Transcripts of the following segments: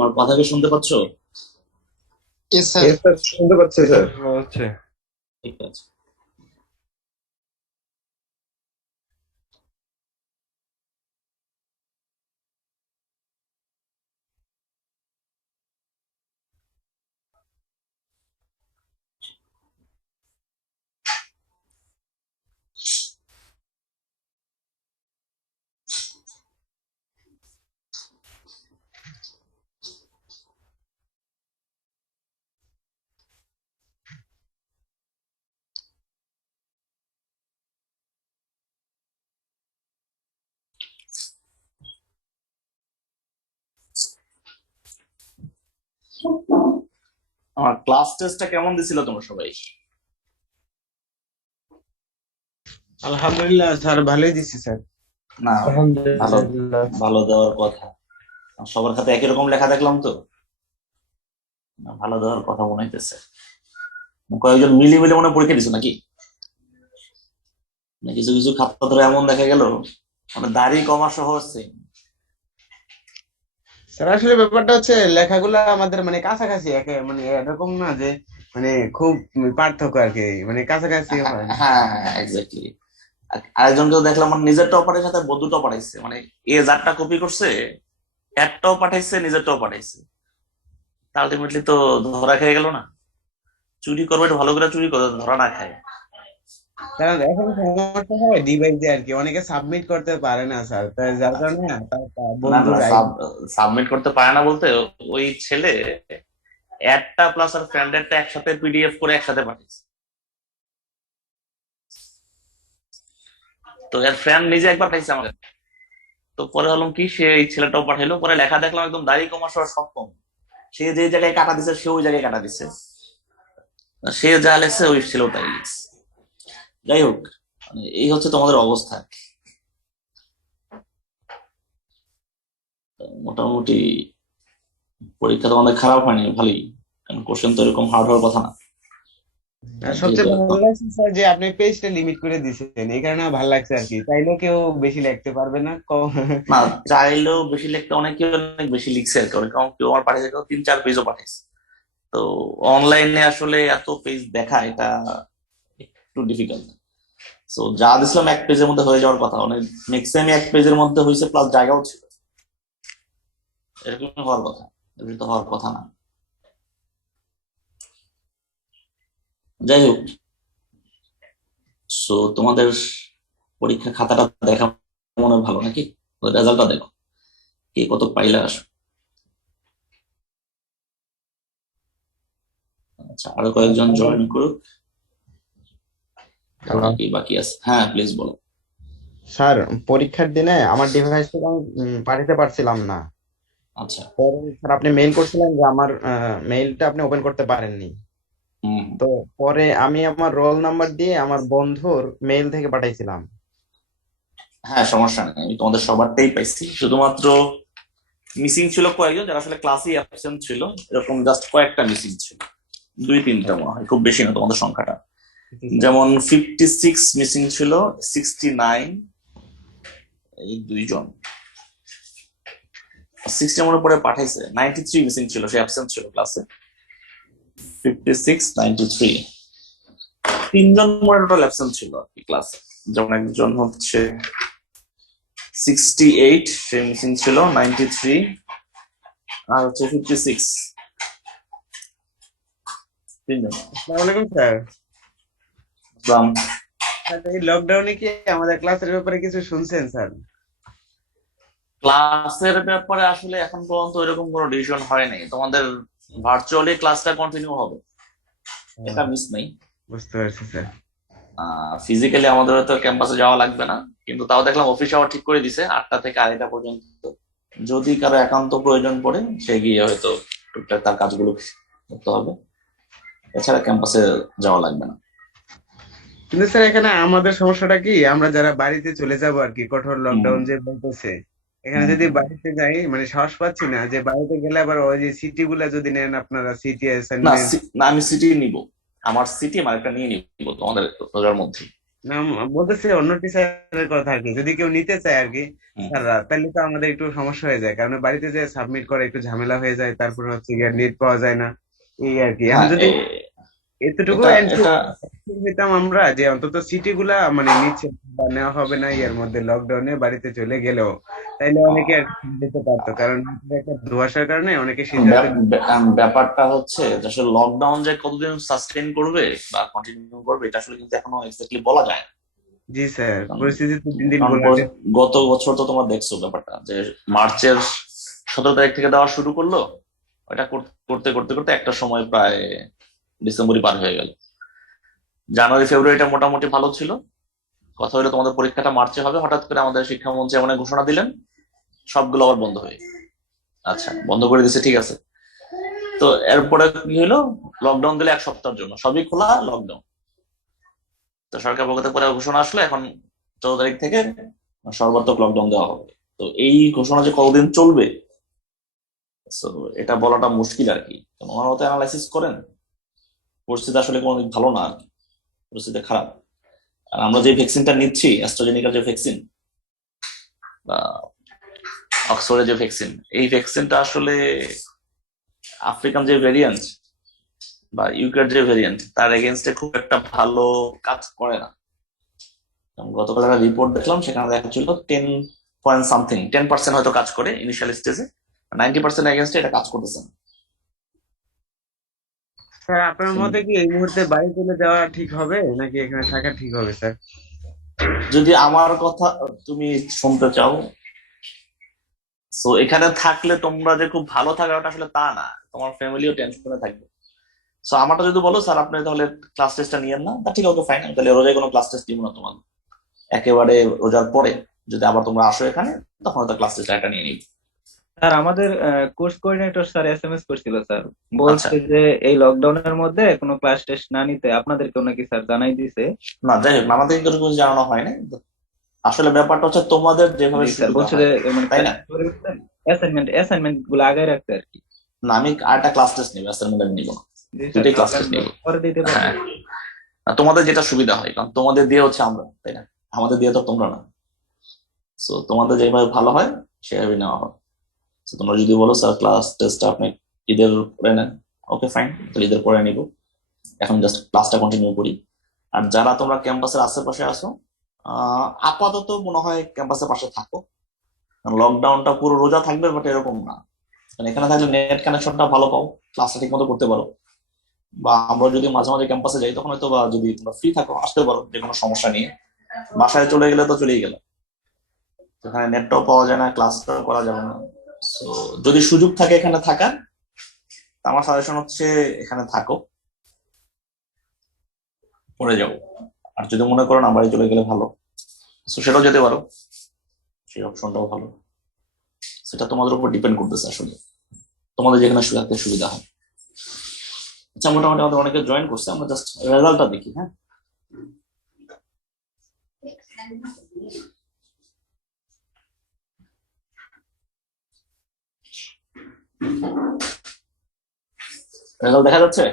আমার কথা কি শুনতে পাচ্ছো? ইয়েস স্যার, শুনতে পাচ্ছি স্যার। হচ্ছে। ঠিক আছে। আমার ক্লাস টেস্টটা কেমন দিছিল তোমরা সবাই? আলহামদুলিল্লাহ স্যার, ভালোই দিছি স্যার। না, ভালো আলহামদুলিল্লাহ। ভালো দেওয়ার কথা। সবার খাতে একই রকম লেখা দেখলাম তো। না, ভালো দেওয়ার কথা মনে হইতেছে। কয়েকজন মিলিয়ে মিলে মনে হয় পরীক্ষা দিছো নাকি? না, কিছু কিছু খাতা ধরে এমন দেখা গেল মানে দাড়ি কমা সহ হচ্ছে। স্যার আসলে ব্যাপারটা হচ্ছে লেখাগুলো আমাদের মানে কাছাকাছি একে মানে এরকম না যে মানে খুব পার্থক্য আর কি, মানে কাছাকাছি হ্যাঁ হয়। হ্যাঁ, এক্স্যাক্টলি। আরেকজনকে দেখলাম মানে নিজের টপারের সাথে বন্ধুটাও পাঠাইছে, মানে এ যারটা কপি করছে একটাও পাঠাইছে, নিজেরটাও পাঠাইছে। আলটিমেটলি তো ধরা খেয়ে গেল না। চুরি করবে একটু ভালো করে চুরি করে, ধরা না খায়। কারণ এখন সমস্যা হয় ডিভাইসে আর কি, অনেকে সাবমিট করতে পারে না স্যার, তাই যার কারণে না তার না না, বন্ধুর আইডি। সাবমিট করতে পারে না বলতে ওই ছেলে একটা প্লাস আর ফ্রেন্ডেরটা একসাথে পিডিএফ করে একসাথে পাঠিয়েছে। তো এর ফ্রেন্ড নিজে একবার পাঠিয়েছে আমাকে। তো পরে হলাম কি, সে এই ছেলেটাও পাঠাইলো, পরে লেখা দেখলাম একদম দাড়ি কমা সহ সব কম। সে যে জায়গায় কাটা দিছে সে ওই জায়গায় কাটা দিছে। সে যা লেখছে ওই ছেলেও তাই লিখছে। যাই হোক, মানে এই হচ্ছে তোমাদের অবস্থা। মোটামুটি পরীক্ষা তো অনেক খারাপ হয়নি, ভালোই। কারণ কোশ্চেন তো এরকম হার্ড হওয়ার কথা না। আর আর যেহেতু সবচেয়ে ভালো এখন লাগছে স্যার যে আপনি পেজটা লিমিট করে দিয়েছেন, এই কারণে ভালো লাগছে আর কি, চাইলেও কেউ বেশি লিখতে পারবে না কম। না, চাইলেও বেশি লিখতে অনেকে অনেক বেশি লিখছে আর কি। অনেক কেউ আমার পাঠিয়েছে, কেউ 3-4 পেজও পাঠিয়েছে। তো অনলাইনে আসলে এত পেজ দেখা এটা একটু ডিফিকাল্ট। সো যা দিছিলাম 1 পেজের মধ্যে হয়ে যাওয়ার কথা, অনেক ম্যাক্সিমাম 1 পেজের মধ্যে হয়েছে, প্লাস জায়গাও ছিল। এরকম হওয়ার কথা, এরকম তো হওয়ার কথা না। যাই হোক, সো তোমাদের পরীক্ষা খাতাটা দেখা মনে হয় ভালো নাকি? রেজাল্টটা দেখো, কে কত পাইলা আসো। আচ্ছা, আরো কয়েকজন জয়েন করুক। হ্যালো অনেকেই বাকি আছে, হ্যাঁ প্লিজ বলো। স্যার, পরীক্ষার দিনে আমার ডিভাইস থেকে আমি পাঠাতে পারছিলাম না। আচ্ছা। পরে স্যার আপনি মেইল করছিলেন যে আমার মেইলটা আপনি ওপেন করতে পারেননি। হম। তো পরে আমি আমার রোল নাম্বার দিয়ে আমার বন্ধুর মেইল থেকে পাঠাইছিলাম। হ্যাঁ, সমস্যা নেই, আমি তোমাদের সবারটাই পাইছি। শুধুমাত্র মিসিং ছিল কয়েকজন, যারা আসলে ক্লাসে অ্যাবসেন্ট ছিল। এরকম জাস্ট কয়েকটা মিসিং ছিল, 2-3টা মনে হয়, খুব বেশি না তোমাদের সংখ্যাটা। জি স্যার। যেমন 56 মিসিং ছিল, 69 এই দুইজন। 60 মনে পরে পাঠাইছে, 93 মিসিং ছিল, সে অ্যাবসেন্ট ছিল ক্লাসে। 56, 93, তিনজন মনে টোটাল অ্যাবসেন্ট ছিল আর কি ক্লাসে। যেমন একজন হচ্ছে 68, সে মিসিং ছিল, 93 আর হচ্ছে 56, তিনজন। আসসালামু আলাইকুম স্যার। বুঝলাম। স্যার, এই লকডাউনে কি আমাদের ক্লাসের ব্যাপারে কিছু শুনছেন স্যার? ক্লাসের ব্যাপারে আসলে এখন পর্যন্ত এরকম কোনো ডিসিশন হয়নি। তোমাদের ভার্চুয়ালি ক্লাসটা কন্টিনিউ হবে, এটা মিস নেই। বুঝতে পারছি স্যার। ফিজিক্যালি আমাদের তো ক্যাম্পাসে যাওয়া লাগবে না, কিন্তু তাও দেখলাম অফিস আওয়ার ঠিক করে দিছে 8টা থেকে 2:30 পর্যন্ত। যদি কারো একান্ত প্রয়োজন পড়ে সে গিয়ে হয়তো টুকটাক তার কাজগুলো করতে হবে, এছাড়া ক্যাম্পাসে যাওয়া লাগবে না। কিন্তু স্যার এখানে আমাদের সমস্যাটা কি, আমরা যারা বাড়িতে চলে যাব আর কি, কঠোর হম লকডাউন যে বলতেছে, এখানে হম যদি হম। বাড়িতে যাই মানে সাহস পাচ্ছি না যে বাড়িতে গেলে আবার ওই যে সিটি গুলা যদি নেন আপনারা, সিটি না অ্যাসাইনমেন্ট। না, আমি সিটি নিব। আমার সিটি আমার একটা নিয়ে নিব তোমাদের রোজার মধ্যে। না বলতেছে অন্য টিচারের কথা আর কি, যদি কেউ নিতে চায় আর কি হুম। স্যাররা, তাহলে তো আমাদের একটু সমস্যা হয়ে যায়, কারণ বাড়িতে যে সাবমিট করে একটু ঝামেলা হয়ে যায়, তারপর হচ্ছে গিয়ে নেট পাওয়া যায় না, এই আর কি। এখন হ্যাঁ, যদি এতটুকু এটা এনশিওর এটা পেতাম আমরা যে অন্তত সিটি গুলা মানে নিচ্ছে বা নেওয়া হবে না এর মধ্যে, লকডাউনে বাড়িতে চলে গেলেও, তাইলে অনেকে আর কি যেতে পারতো, কারণ একটা ধোঁয়াশার কারণে অনেকে সিদ্ধান্ত ব্যাপারটা হচ্ছে যে আসলে লকডাউন যে কতদিন সাস্টেইন করবে বা কন্টিনিউ করবে এটা আসলে কিন্তু এখনো এক্স্যাক্টলি বলা যায় না। জি স্যার, কারণ পরিস্থিতি তো দিন দিন কারণ ঘোলাটে। গত বছর তো তোমার দেখছো ব্যাপারটা যে মার্চের 17 তারিখ থেকে দেওয়া শুরু করলো, ওটা করতে করতে করতে একটা সময় প্রায় ডিসেম্বরই পার হয়ে গেল। জানুয়ারি ফেব্রুয়ারিটা মোটামুটি ভালো ছিল। কথা হলো তোমাদের পরীক্ষাটা মার্চে হবে, হঠাৎ করে আমাদের শিক্ষামন্ত্রী এমন এক ঘোষণা দিলেন সবগুলো আবার বন্ধ হয়ে গেল। আচ্ছা, বন্ধ করে দিছে, ঠিক আছে। তো এরপরে কি হলো, লকডাউন দিলে 1 সপ্তাহের জন্য, সবই খোলা, লকডাউন। তো সরকার পক্ষ থেকে পরে ঘোষণা আসলো এখন 14 তারিখ থেকে সর্বাত্মক লকডাউন দেওয়া হবে। তো এই ঘোষণা যে কতদিন চলবে, তো এটা বলাটা মুশকিল আর কি। তো ওনার মতো অ্যানালাইসিস করেন, পরিস্থিতি আসলে কোনো দিক ভালো না আর কি, পরিস্থিতি খারাপ। আর আমরা যে ভ্যাকসিনটা নিচ্ছি, অ্যাস্ট্রাজেনিকার যে ভ্যাকসিন বা অক্সফোর্ডের যে ভ্যাকসিন, এই ভ্যাকসিনটা আসলে আফ্রিকান যে ভেরিয়েন্ট বা ইউকের যে ভেরিয়েন্ট তার এগেনস্টে খুব একটা ভালো কাজ করে না। যেমন গতকাল একটা রিপোর্ট দেখলাম, সেখানে দেখা ছিল 10 পয়েন্ট সামথিং, 10% হয়তো কাজ করে ইনিশিয়াল স্টেজে, 90% এগেনস্টে এটা কাজ করতেছে না। স্যার আপনার মতে কি এই মুহূর্তে বাড়ি চলে যাওয়া ঠিক হবে নাকি এখানে থাকা ঠিক হবে স্যার? যদি আমার কথা তুমি শুনতে চাও, সো এখানে থাকলে তোমরা যে খুব ভালো থাকবে ওটা আসলে তা না, তোমার ফ্যামিলিও টেনশনে থাকবে। সো আমারটা যদি বলো স্যার আপনি তাহলে ক্লাস টেস্টটা নিয়েন না, তা ঠিক আছে, ফাইন, আমি তাহলে রোজায় কোনো ক্লাস টেস্ট দিব না তোমার। একেবারে রোজার পরে যদি আবার তোমরা আসো এখানে, তখন হয়তো ক্লাস টেস্ট একটা নিয়ে নিবি। স্যার আমাদের কোর্স কোঅর্ডিনেটর স্যার এসএমএস করছিল স্যার, আচ্ছা, বলছে যে এই লকডাউনের মধ্যে কোনো ক্লাস টেস্ট না নিতে আপনাদেরকেও নাকি স্যার জানাই দিছে। না যাই হোক, আমাদের কিন্তু কিছু জানানো হয় না। আসলে ব্যাপারটা হচ্ছে তোমাদের যেভাবে জি স্যার, সুবিধা বলছে যে হয়, মানে তাই না? অ্যাসাইনমেন্ট গুলো আগে রাখতে আর কি। না, আমি আরেকটা ক্লাস টেস্ট নিবো, অ্যাসাইনমেন্ট নিবো না, জি স্যার, দুইটাই ক্লাস তাহলে টেস্ট আমরা নিবো। পরে দিতে পারবো। হ্যাঁ, আর তোমাদের যেটা সুবিধা হয়, কারণ তোমাদের দিয়ে হচ্ছে আমরা, তাই না? আমাদের দিয়ে তো তোমরা না। সো তোমাদের যেভাবে ভালো হয় সেভাবে নেওয়া হয়। তো তোমরা যদি বলো স্যার ক্লাস টেস্ট আপনি ঈদের পরে নেন, ওকে ফাইন, তাহলে ঈদের পরে নিবো। এখন জাস্ট ক্লাসটা কন্টিনিউ করি। আর যারা তোমরা ক্যাম্পাসের আশেপাশে আসো, আপাতত মনে হয় ক্যাম্পাসের পাশে থাকো। লকডাউনটা পুরো রোজা থাকবে বাট এরকম না, কারণ এখানে থাকলে নেট কানেকশনটা ভালো পাও, ক্লাসটা ঠিক মতো করতে পারো। বা আমরা যদি মাঝে মাঝে ক্যাম্পাসে যাই তখন হয়তো, বা যদি তোমরা ফ্রি থাকো আসতে পারো যে কোনো সমস্যা নিয়ে। বাসায় চলে গেলে তো চলেই গেল, এখানে নেটটাও পাওয়া যায় না, ক্লাসটাও করা যাবে না। তো যদি সুযোগ থাকে এখানে থাকার, তা আমার সাজেশন হচ্ছে এখানে থাকো, পড়ে যাও। আর যদি মনে করো না বাড়ি চলে গেলে ভালো, তো সেটাও যেতে পারো, সেই অপশনটাও ভালো। সেটা তোমাদের উপর ডিপেন্ড করতেছে আসলে, তোমাদের যেখানে থাকতে সুবিধা হয়। আচ্ছা, মোটামুটি আমাদের অনেকে জয়েন করছে, আমরা জাস্ট রেজাল্টটা দেখি। হ্যাঁ, রেজাল্ট দেখা যাচ্ছে?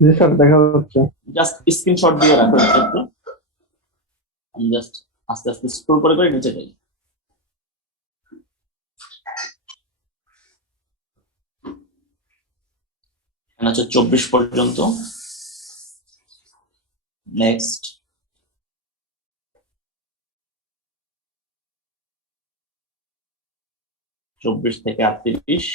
জি স্যার, দেখা যাচ্ছে। জাস্ট স্ক্রিনশট দিয়ে রাখো একটু, আমি জাস্ট আস্তে আস্তে স্ক্রল করে করে নিচে যাই। এখানে হচ্ছে 24 পর্যন্ত। নেক্সট, 24 থেকে 38,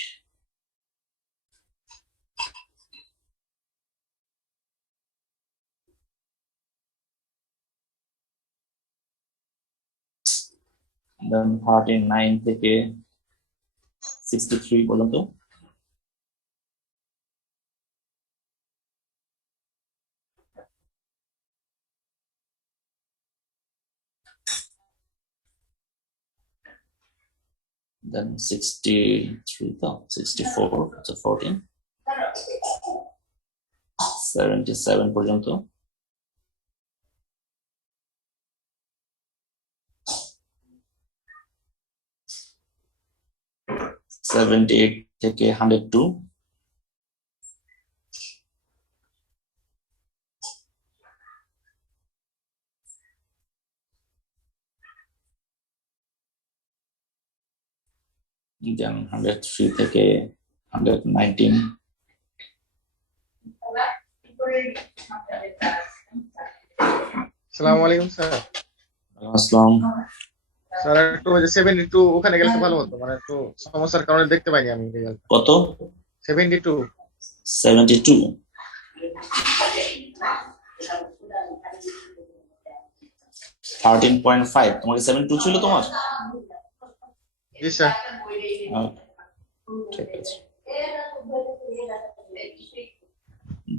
দেন 39 থেকে 63 পর্যন্ত, দেন 63 তো 64, আচ্ছা 14, 77 পর্যন্ত, 78 থেকে 102, দেন 103 থেকে 119। আসসালামু আলাইকুম স্যার। আসসালাম। স্যার একটু ওই যে 72 ওখানে গেলে তো ভালো হতো, মানে একটু সমস্যার কারণে দেখতে পাইনি আমি রেজাল্ট। কত? 72। 72। 13.5। তোমার 72 ছিল তোমার? জি স্যার। ঠিক আছে।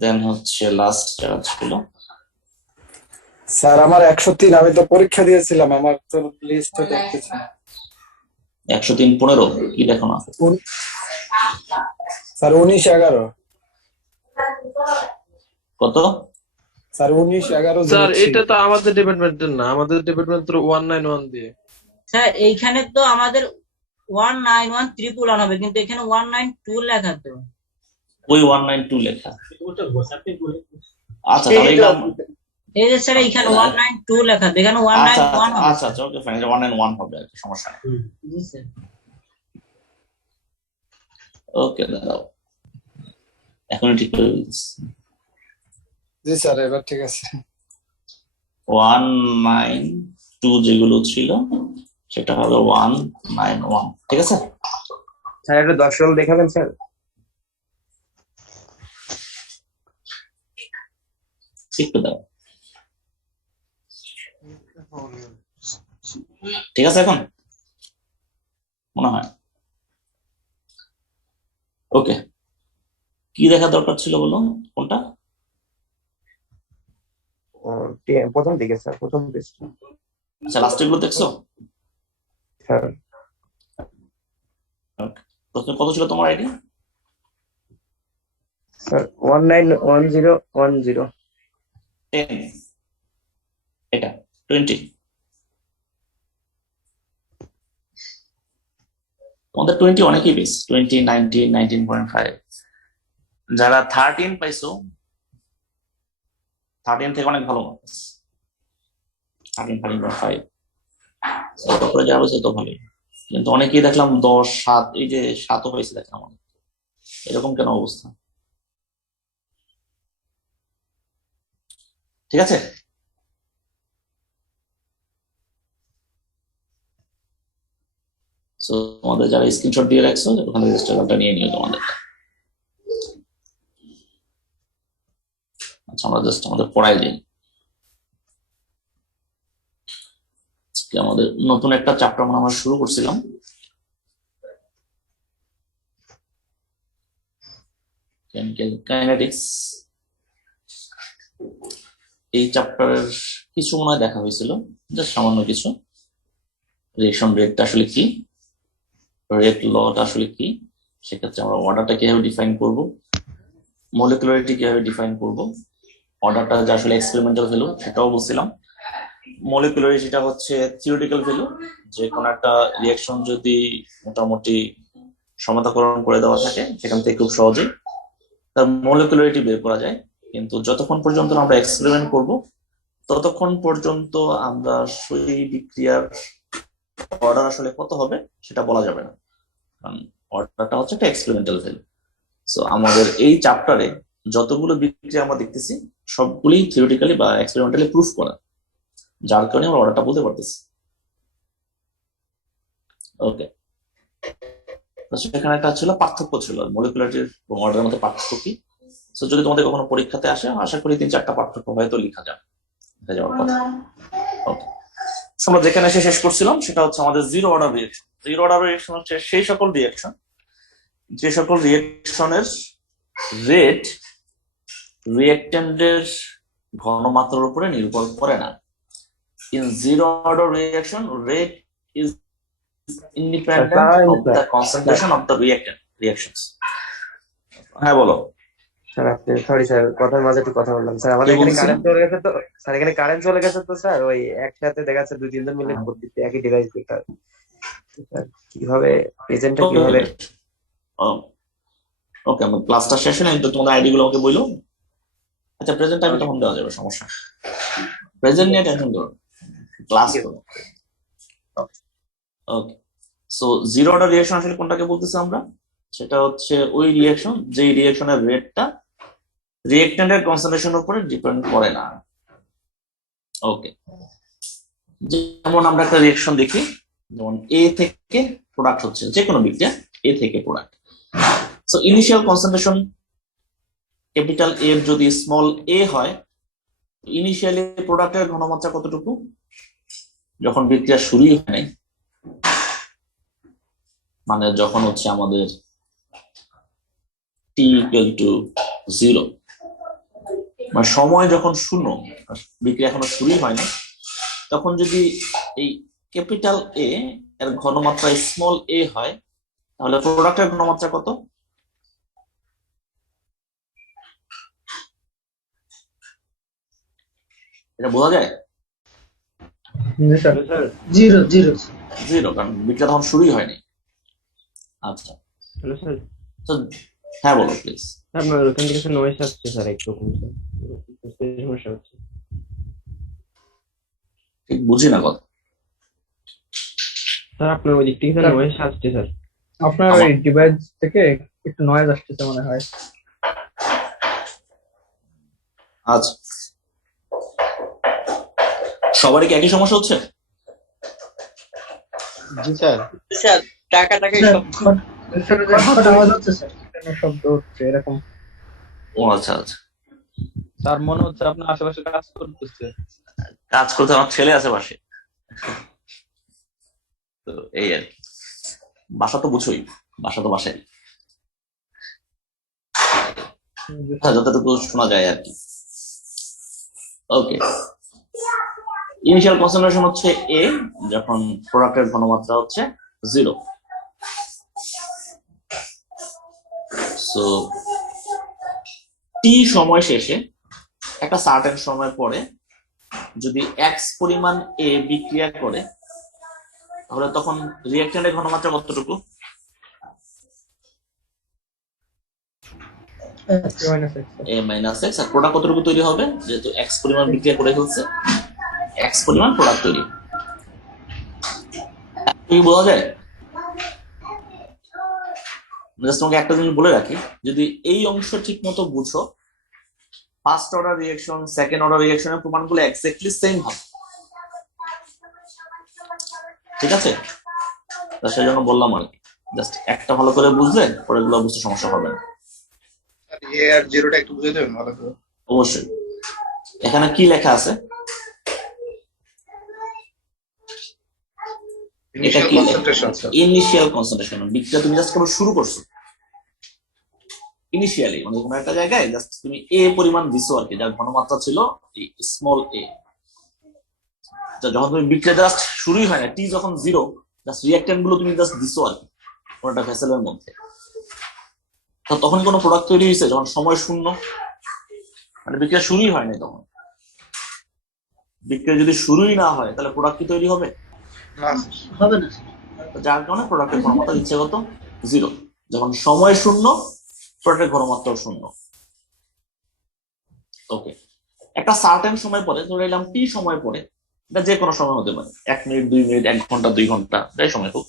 দেন হচ্ছে লাস্ট যারা ছিল, স্যার আমার 103, আমি তো পরীক্ষা দিয়েছিলাম, আমার তো লিস্টে দেখতেছি না। 103 15 কি দেখো না? স্যার 19 11। কত? Sir 19 11 sir 03। এটা তো আমাদের ডিপার্টমেন্টের না, আমাদের ডিপার্টমেন্ট তো 191 দিয়ে। স্যার এইখানে তো আমাদের 191 ত্রিপুল হবে, কিন্তু এখানে 192 লেখা তো। ওই 192 লেখা। আচ্ছা তাহলে এটা এই যে স্যার এইখানে 192 লেখা তো, এখানে আচ্ছা 191 হবে। আচ্ছা আচ্ছা ওকে ফাইন, এটা 191 হবে আর কি, সমস্যা নেই। জি স্যার। ওকে দাঁড়াও, এখনই ঠিক করে দিচ্ছি। জি স্যার এবার ঠিক আছে। 192 যেগুলো ছিল সেটা হবে 191, ঠিক আছে? স্যার একটা 10 রোল দেখাবেন স্যার? একটু দাও, ঠিক আছে এখন মনে হয়। ওকে, কি দেখা দরকার ছিল বলো, কোনটা? প্রথম দিকে স্যার, প্রথম পেজটা। আচ্ছা লাস্ট গুলো দেখছো? স্যার প্রথমে কত ছিল তোমার আইডি? স্যার 191010। 10, এটা 20। তোমাদের 20 অনেকই বেশ, 20 19 19.5। যারা 13 পাইছো, 13 থেকে অনেক ভালো মার্কস, 13 13.5। তারপরে যারা হয়েছে তো ভালোই, কিন্তু অনেকেই দেখলাম 10 7, এই যে 7ও হয়েছে দেখলাম অনেক। এরকম কেন অবস্থা? ঠিক আছে, সো তোমাদের যারা স্ক্রিনশট দিয়ে রাখছো ওখানে রেজিস্টারটা নিয়ে নিও তোমাদের। আচ্ছা আমরা জাস্ট আমাদের পড়াই দিই। আজকে আমাদের নতুন একটা চ্যাপ্টার আমরা শুরু করছিলাম, কেমিক্যাল কাইনেটিক্স। এই চ্যাপ্টারের কিছু মনে হয় দেখা হয়েছিল, জাস্ট সামান্য কিছু। রিঅ্যাকশন রেটটা আসলে কি, রেট লটা আসলে কি, সেক্ষেত্রে আমরা অর্ডারটা কিভাবে ডিফাইন করব, মলিকুলারিটি কিভাবে ডিফাইন করব, অর্ডারটা যে আসলে এক্সপেরিমেন্টাল ভ্যালু সেটাও বলছিলাম। মলিকুলারিটিটা হচ্ছে থিওরিটিক্যাল ভ্যালু, যে কোনো একটা রিঅ্যাকশন যদি মোটামুটি সমাধাকরণ করে দেওয়া থাকে সেখান থেকে খুব সহজেই তার মলিকুলারিটি বের করা যায়। কিন্তু যতক্ষণ পর্যন্ত আমরা এক্সপেরিমেন্ট করব ততক্ষণ পর্যন্ত আমরা সেই বিক্রিয়ার অর্ডার আসলে কত হবে সেটা বলা যাবে না, কারণ অর্ডারটা হচ্ছে একটা এক্সপেরিমেন্টাল ভ্যালু। সো আমাদের এই চ্যাপ্টারে যতগুলো বিক্রিয়া আমরা দেখতেছি সবগুলি থিওরিটিক্যালি বা এক্সপেরিমেন্টালি প্রুফ করা, যার কারণে আমরা অর্ডারটা বলতে পারতেছি। ওকে, সেখানে একটা ছিল পার্থক্য ছিল মলিকুলারিটির এবং অর্ডারের মধ্যে পার্থক্য কি। সো যদি তোমাদের কখনো পরীক্ষাতে আসে আশা করি 3-4টা পার্থক্য হয়তো লেখা যাওয়ার কথা। ওকে, আমরা যেখানে শেষ করছিলাম সেটা হচ্ছে আমাদের zero order reaction. Zero order reaction হচ্ছে সেই সকল রিঅ্যাকশন যে সকল রিঅ্যাকশনের রেট রিঅ্যাক্ট্যান্টের ঘনমাত্রার উপরে নির্ভর করে না। In zero order reaction rate is independent of the concentration of the reactions. হ্যাঁ বলো স্যার। আপনি সরি স্যার, কথার মাঝে একটু কথা বললাম স্যার। আমাদের এখানে কারেন্ট চলে গেছে তো স্যার, এখানে কারেন্ট চলে গেছে তো স্যার, ওই একসাথে দেখা যাচ্ছে 2-3 জন মিলে করতেছে একই ডিভাইস দিয়ে কাজ। স্যার কিভাবে প্রেজেন্টটা কিভাবে? ওকে, আমার ক্লাসটা শেষ হলে তো তোমাদের আইডি গুলো আমাকে বললো। আচ্ছা প্রেজেন্ট টাইমে তখন দেওয়া যাবে, সমস্যা। প্রেজেন্ট নিয়ে টেনশন করো, ক্লাস করো। ওকে, সো জিরো অর্ডার রিয়াকশন আসলে কোনটাকে বলতেছি আমরা? সেটা হচ্ছে ওই রিয়াকশন যেই রিয়াকশনের রেটটা রিয়েক্ট্যান্টের কনসেন্ট্রেশনের উপরে ডিপেন্ড করে না। ওকে, যেমন আমরা একটা রিয়াকশন দেখি, যেমন এ থেকে প্রোডাক্ট হচ্ছে যে কোনো বিক্রিয়া, এ থেকে product. So initial concentration capital A যদি স্মল এ হয়, ইনিশিয়ালি প্রোডাক্টের ঘনমাত্রা কতটুকু যখন বিক্রিয়া শুরুই হয় নাই, মানে যখন হচ্ছে আমাদের টি ইকুয়াল টু 0, মানে সময় যখন শূন্য, বিক্রিয়া এখনো শুরুই হয় না, তখন যদি এই ক্যাপিটাল এ এর ঘনমাত্রা স্মল এ হয়, তাহলে প্রোডাক্টের ঘনমাত্রা কত? এটা বোঝা যায়? জি স্যার। Sir zero zero. 0, কারণ বিক্রিয়া তখন শুরুই হয়নি। আচ্ছা, হ্যালো স্যার, তো হ্যাঁ বলো প্লিজ। আপনার ওখান থেকে নয়েস আসছে স্যার, একটু বুঝতে সমস্যা হচ্ছে। ঠিক বুঝি না কথা। স্যার আপনার ওই দিক থেকে নয়েস আসছে স্যার। আপনার ওই ডিভাইস থেকে একটু নয়েজ আসতেছে মনে হয়। আচ্ছা, সবারই কি একই সমস্যা হচ্ছে? জি স্যার। স্যার টাকা টাকা আওয়াজ হচ্ছে স্যার, শব্দ হচ্ছে এরকম। ও আচ্ছা আচ্ছা, স্যার মনে হচ্ছে আপনার আশেপাশে কাজ করতেছে। কাজ করতে আমার ছেলে আছে পাশে, তো এই আর কি। বাসা তো বুঝোই, বাসা তো বাসায়, যতটুকু শোনা যায় আর কি। ওকে, ইনিশিয়াল কনসেন্ট্রেশন হচ্ছে এ যখন প্রোডাক্টের ঘনমাত্রা হচ্ছে 0। সো টি সময় শেষে একটা সার্টেন সময় পরে যদি এক্স পরিমাণ এ বিক্রিয়া করে, তাহলে তখন রিঅ্যাকট্যান্টের ঘনমাত্রা কতটুকু? এ মাইনাস এক্স। আর প্রোডাক্ট কতটুকু তৈরি হবে? যেহেতু এক্স পরিমাণ বিক্রিয়া করে ফেলছে, এক্স পরিমাণ প্রোডাক্ট তৈরি। কি বোঝা যায়? জাস্ট তোমাকে একটা জিনিস বলে রাখি, যদি এই অংশ ঠিক মতো বুঝো, first order reaction, second order রিঅ্যাকশনের প্রমাণগুলো এক্স্যাক্টলি সেম হবে। ঠিক আছে, তা সেই জন্য বললাম আর কি, জাস্ট একটা ভালো করে বুঝলে পরেরগুলো বুঝতে সমস্যা হবে না। এ আর জিরোটা একটু বুঝে দেবেন ভালো করে। অবশ্যই। এখানে কি লেখা আছে? এটা কি? Initial concentration. বিক্রিয়া তুমি জাস্ট কেবল শুরু করছো, ইনিশিয়ালি মানে কোনো একটা জায়গায় জাস্ট তুমি এ পরিমাণ দিছো আর কি, যার ঘনমাত্রা ছিল স্মল এ। যখন তুমি বিক্রিয়া জাস্ট শুরুই হয় না, টি যখন 0, জাস্ট রিঅ্যাকট্যান্ট গুলো তুমি জাস্ট দিছো আর কি কোনো একটা ভেসেলের মধ্যে, তখন কোনো প্রোডাক্ট তৈরি হয়েছে যখন সময় শূন্য, মানে বিক্রিয়া শুরুই হয় না। তখন বিক্রিয়া যদি শুরুই না হয়, তাহলে প্রোডাক্ট কি তৈরি হবে? হবে না। যার কারণে প্রোডাক্টের ঘনমাত্রা দিচ্ছে কত? 0। যখন সময় শূন্য, প্রোডাক্টের ঘনমাত্রাও শূন্য। ওকে, একটা সার্টেন সময় পরে, ধরে নিলাম টি সময় পরে, এটা যে কোনো সময় হতে পারে, 1 মিনিট, 2 মিনিট, 1 ঘন্টা, 2 ঘন্টা, যাই সময় হোক,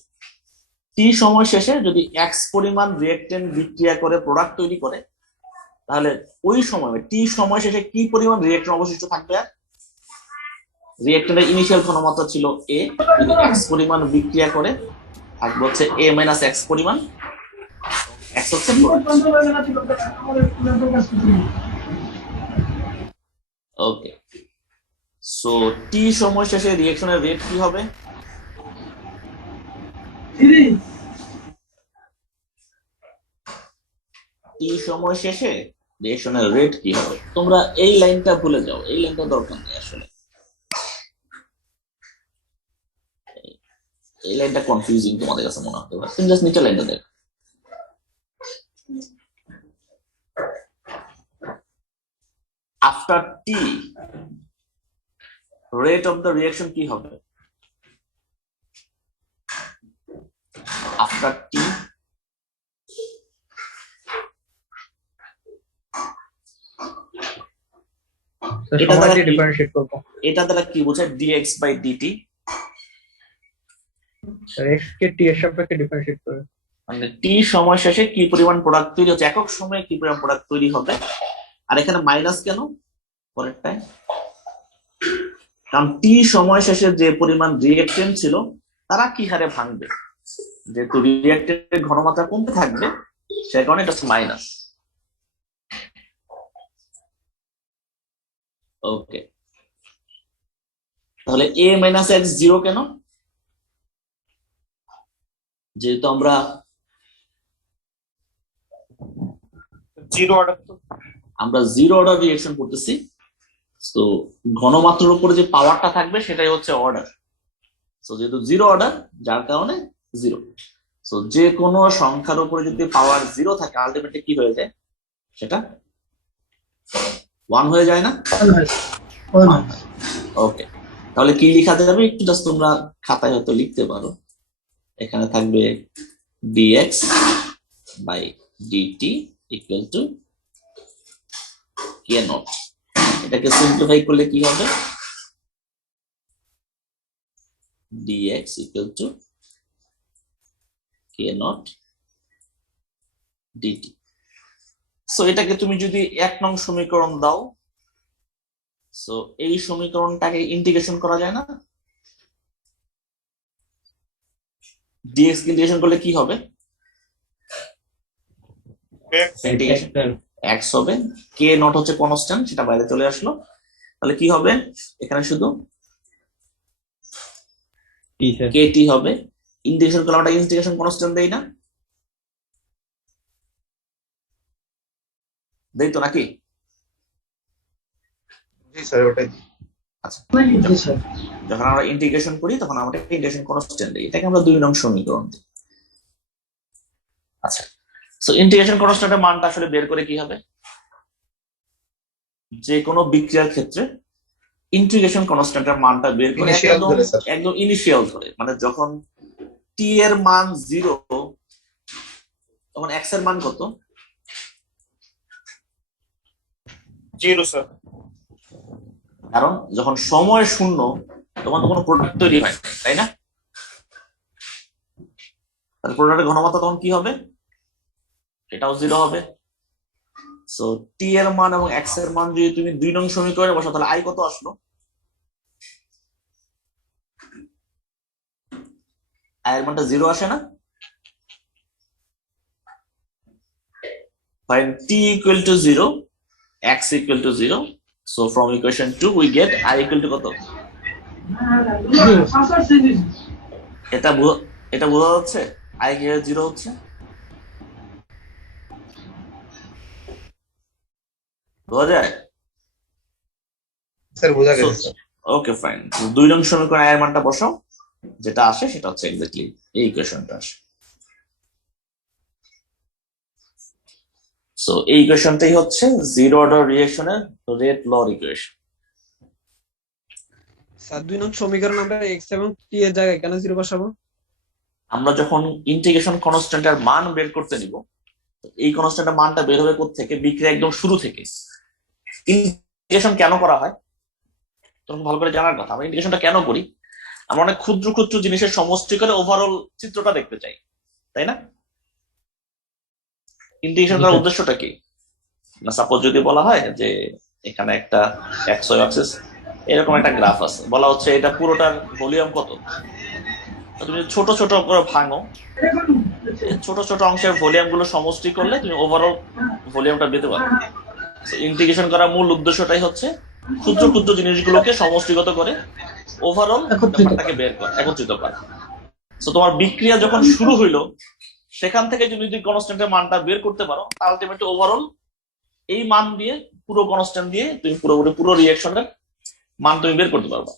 টি সময় শেষে যদি এক্স পরিমাণ রিঅ্যাকট্যান্ট বিক্রিয়া করে প্রোডাক্ট তৈরি করে, তাহলে ওই সময় টি সময় শেষে কি পরিমাণ রিঅ্যাকট্যান্ট অবশিষ্ট থাকবে? আর রিঅ্যাকট্যান্টের ইনিশিয়াল ঘনমাত্রা ছিল এ, যদি এক্স পরিমাণ বিক্রিয়া করে থাকবে হচ্ছে এ মাইনাস এক্স পরিমাণ, এক্স হচ্ছে ওকে। সো টি সময় শেষে রিঅ্যাকশনের রেট কি হবে? টি সময় শেষে রিঅ্যাকশনের রেট কি হবে? তোমরা এই লাইনটা ভুলে যাও, এই লাইনটা দরকার নেই আসলে, এই লাইনটা কনফিউজিং তোমাদের কাছে মনে হতে পারে, তুমি জাস্ট নিচের লাইনটা দেখো। After T rate of the reaction কি হবে? আফটার টি এটা দ্বারা কি বোঝায়? dx by dt। Sir x কে টি এর সাপেক্ষে ডিফারেন্সিয়েট করে। মানে টি সময় শেষে কি পরিমাণ প্রোডাক্ট তৈরি হচ্ছে, একক সময়ে কি পরিমাণ প্রোডাক্ট তৈরি হবে। আর এখানে মাইনাস কেন পরেরটায়? কারণ টি সময় শেষে যে পরিমাণ রিঅ্যাকটেন্ট ছিল তারা কি হারে ভাঙবে, যেহেতু রিঅ্যাকটেন্টের ঘনমাত্রা কমতে থাকবে সে কারণে এটা মাইনাস। ওকে, তাহলে এ মাইনাস এক্স জিরো কেন? যেহেতু আমরা জিরো অর্ডার রিঅ্যাকশন করতেছি, তো ঘনমাত্রার উপরে যে পাওয়ারটা থাকবে সেটাই হচ্ছে অর্ডার। সো যেহেতু জিরো অর্ডার, যার কারণে জিরো। সো যে কোনো সংখ্যার উপরে যদি পাওয়ার জিরো থাকে আলটিমেটলি কি হয়ে যায়, সেটা 1 হয়ে যায় না? ওকে, তাহলে কি লেখা যাবে একটু জাস্ট তোমরা খাতায় হয়তো লিখতে পারো। এখানে থাকবে dx by dt equal to k nought. এটাকে সিম্পলিফাই করলে কি হবে, dx equal to k nought dt। So এটাকে তুমি যদি 1 নং সমীকরণ দাও, সো এই সমীকরণটাকে ইন্টিগ্রেশন করা যায় না? dx কে ইন্টিগ্রেশন করলে কি হবে, ইন্টিগ্রেশন x হবে, k নট হচ্ছে কনস্ট্যান্ট, সেটা বাইরে চলে আসলো। তাহলে কি হবে, এখানে শুধু টি স্যার kt হবে। ইন্টিগ্রেশন করলে আমরা ইন্টিগ্রেশন কনস্ট্যান্ট দেই না, দেই তো নাকি? জি স্যার ওটাই। আচ্ছা, যখন আমরা ইন্টিগ্রেশন করি তখন আমরা ইন্টিগ্রেশন কনস্ট্যান্ট দিই, এটাকে আমরা 2 নং সমীকরণ দিই। আচ্ছা, সো ইন্টিগ্রেশন কনস্ট্যান্টের মানটা আসলে বের করে কি হবে, যে কোনো বিক্রিয়ার ক্ষেত্রে ইন্টিগ্রেশন কনস্ট্যান্টের মানটা বের করে Initial ধরে, স্যার। একদম ইনিশিয়াল ধরে, মানে যখন টি এর মান 0 তখন এক্স এর মান কত? 0 স্যার। কারণ যখন সময় শূন্য তখন তো কোনো প্রোডাক্ট তৈরি হয় না, তাই না? তাহলে প্রোডাক্টের ঘনমাত্রা তখন কি হবে, এটাও 0 হবে। সো টি এর মান এবং এক্স এর মান যদি তুমি 2 নং সমীকরণে বসাও তাহলে আই কত আসলো, আই এর মানটা 0 আসে না? When t equal to 0, x equal to 0, so from equation 2 we get I equal to কত? এটা বোঝা যাচ্ছে I কে 0 হচ্ছে, বোঝা যায়? স্যার বোঝা গেছে স্যার। ওকে ফাইন, 2 নং সমীকরণে I এর মানটা বসাও, যেটা আসে সেটা হচ্ছে এক্স্যাক্টলি এই ইকুয়েশনটা আসে। সো এই ইকুয়েশনটাই হচ্ছে জিরো অর্ডার রিঅ্যাকশনের রেট লর ইকুয়েশন। স্যার 2 নং সমীকরণ আমরা x এবং t এর জায়গায় কেন 0 বসাবো? আমরা যখন ইন্টিগ্রেশন কনস্ট্যান্টের মান বের করতে নিব, এই কনস্ট্যান্টের মানটা বের হবে কোত্থেকে, বিক্রিয়া একদম শুরু থেকে। ইন্টিগ্রেশন কেন করা হয় তখন ভালো করে জানার কথা। আমরা ইন্টিগ্রেশনটা কেন করি, আমরা অনেক ক্ষুদ্র ক্ষুদ্র জিনিসের সমষ্টি করে ওভারঅল চিত্রটা দেখতে চাই, তাই না? ইন্টিগ্রেশন করার উদ্দেশ্যটা কি, না সাপোজ যদি বলা হয় যে এখানে একটা এক্স ওয়াই অ্যাক্সিস এরকম একটা গ্রাফ আছে, বলা হচ্ছে এটা পুরোটার ভলিউম কত, তুমি ছোট ছোট করে ভাঙো, ছোট ছোট অংশের ভলিউম গুলো সমষ্টি করলে তুমি ওভারঅল ভলিউমটা পেতে পারো। ইন্টিগ্রেশন করার মূল উদ্দেশ্যটাই হচ্ছে ক্ষুদ্র ক্ষুদ্র জিনিসগুলোকে সমষ্টিগত করে ওভারঅল ব্যাপারটাকে বের করা, একত্রিত করা। তো তোমার বিক্রিয়া যখন শুরু হইলো সেখান থেকে যদি কনস্ট্যান্টের মানটা বের করতে পারো, আলটিমেটলি ওভারঅল এই মান দিয়ে পুরো কনস্ট্যান্ট দিয়ে তুমি পুরো রিঅ্যাকশনের মান তুমি বের করতে পারবা।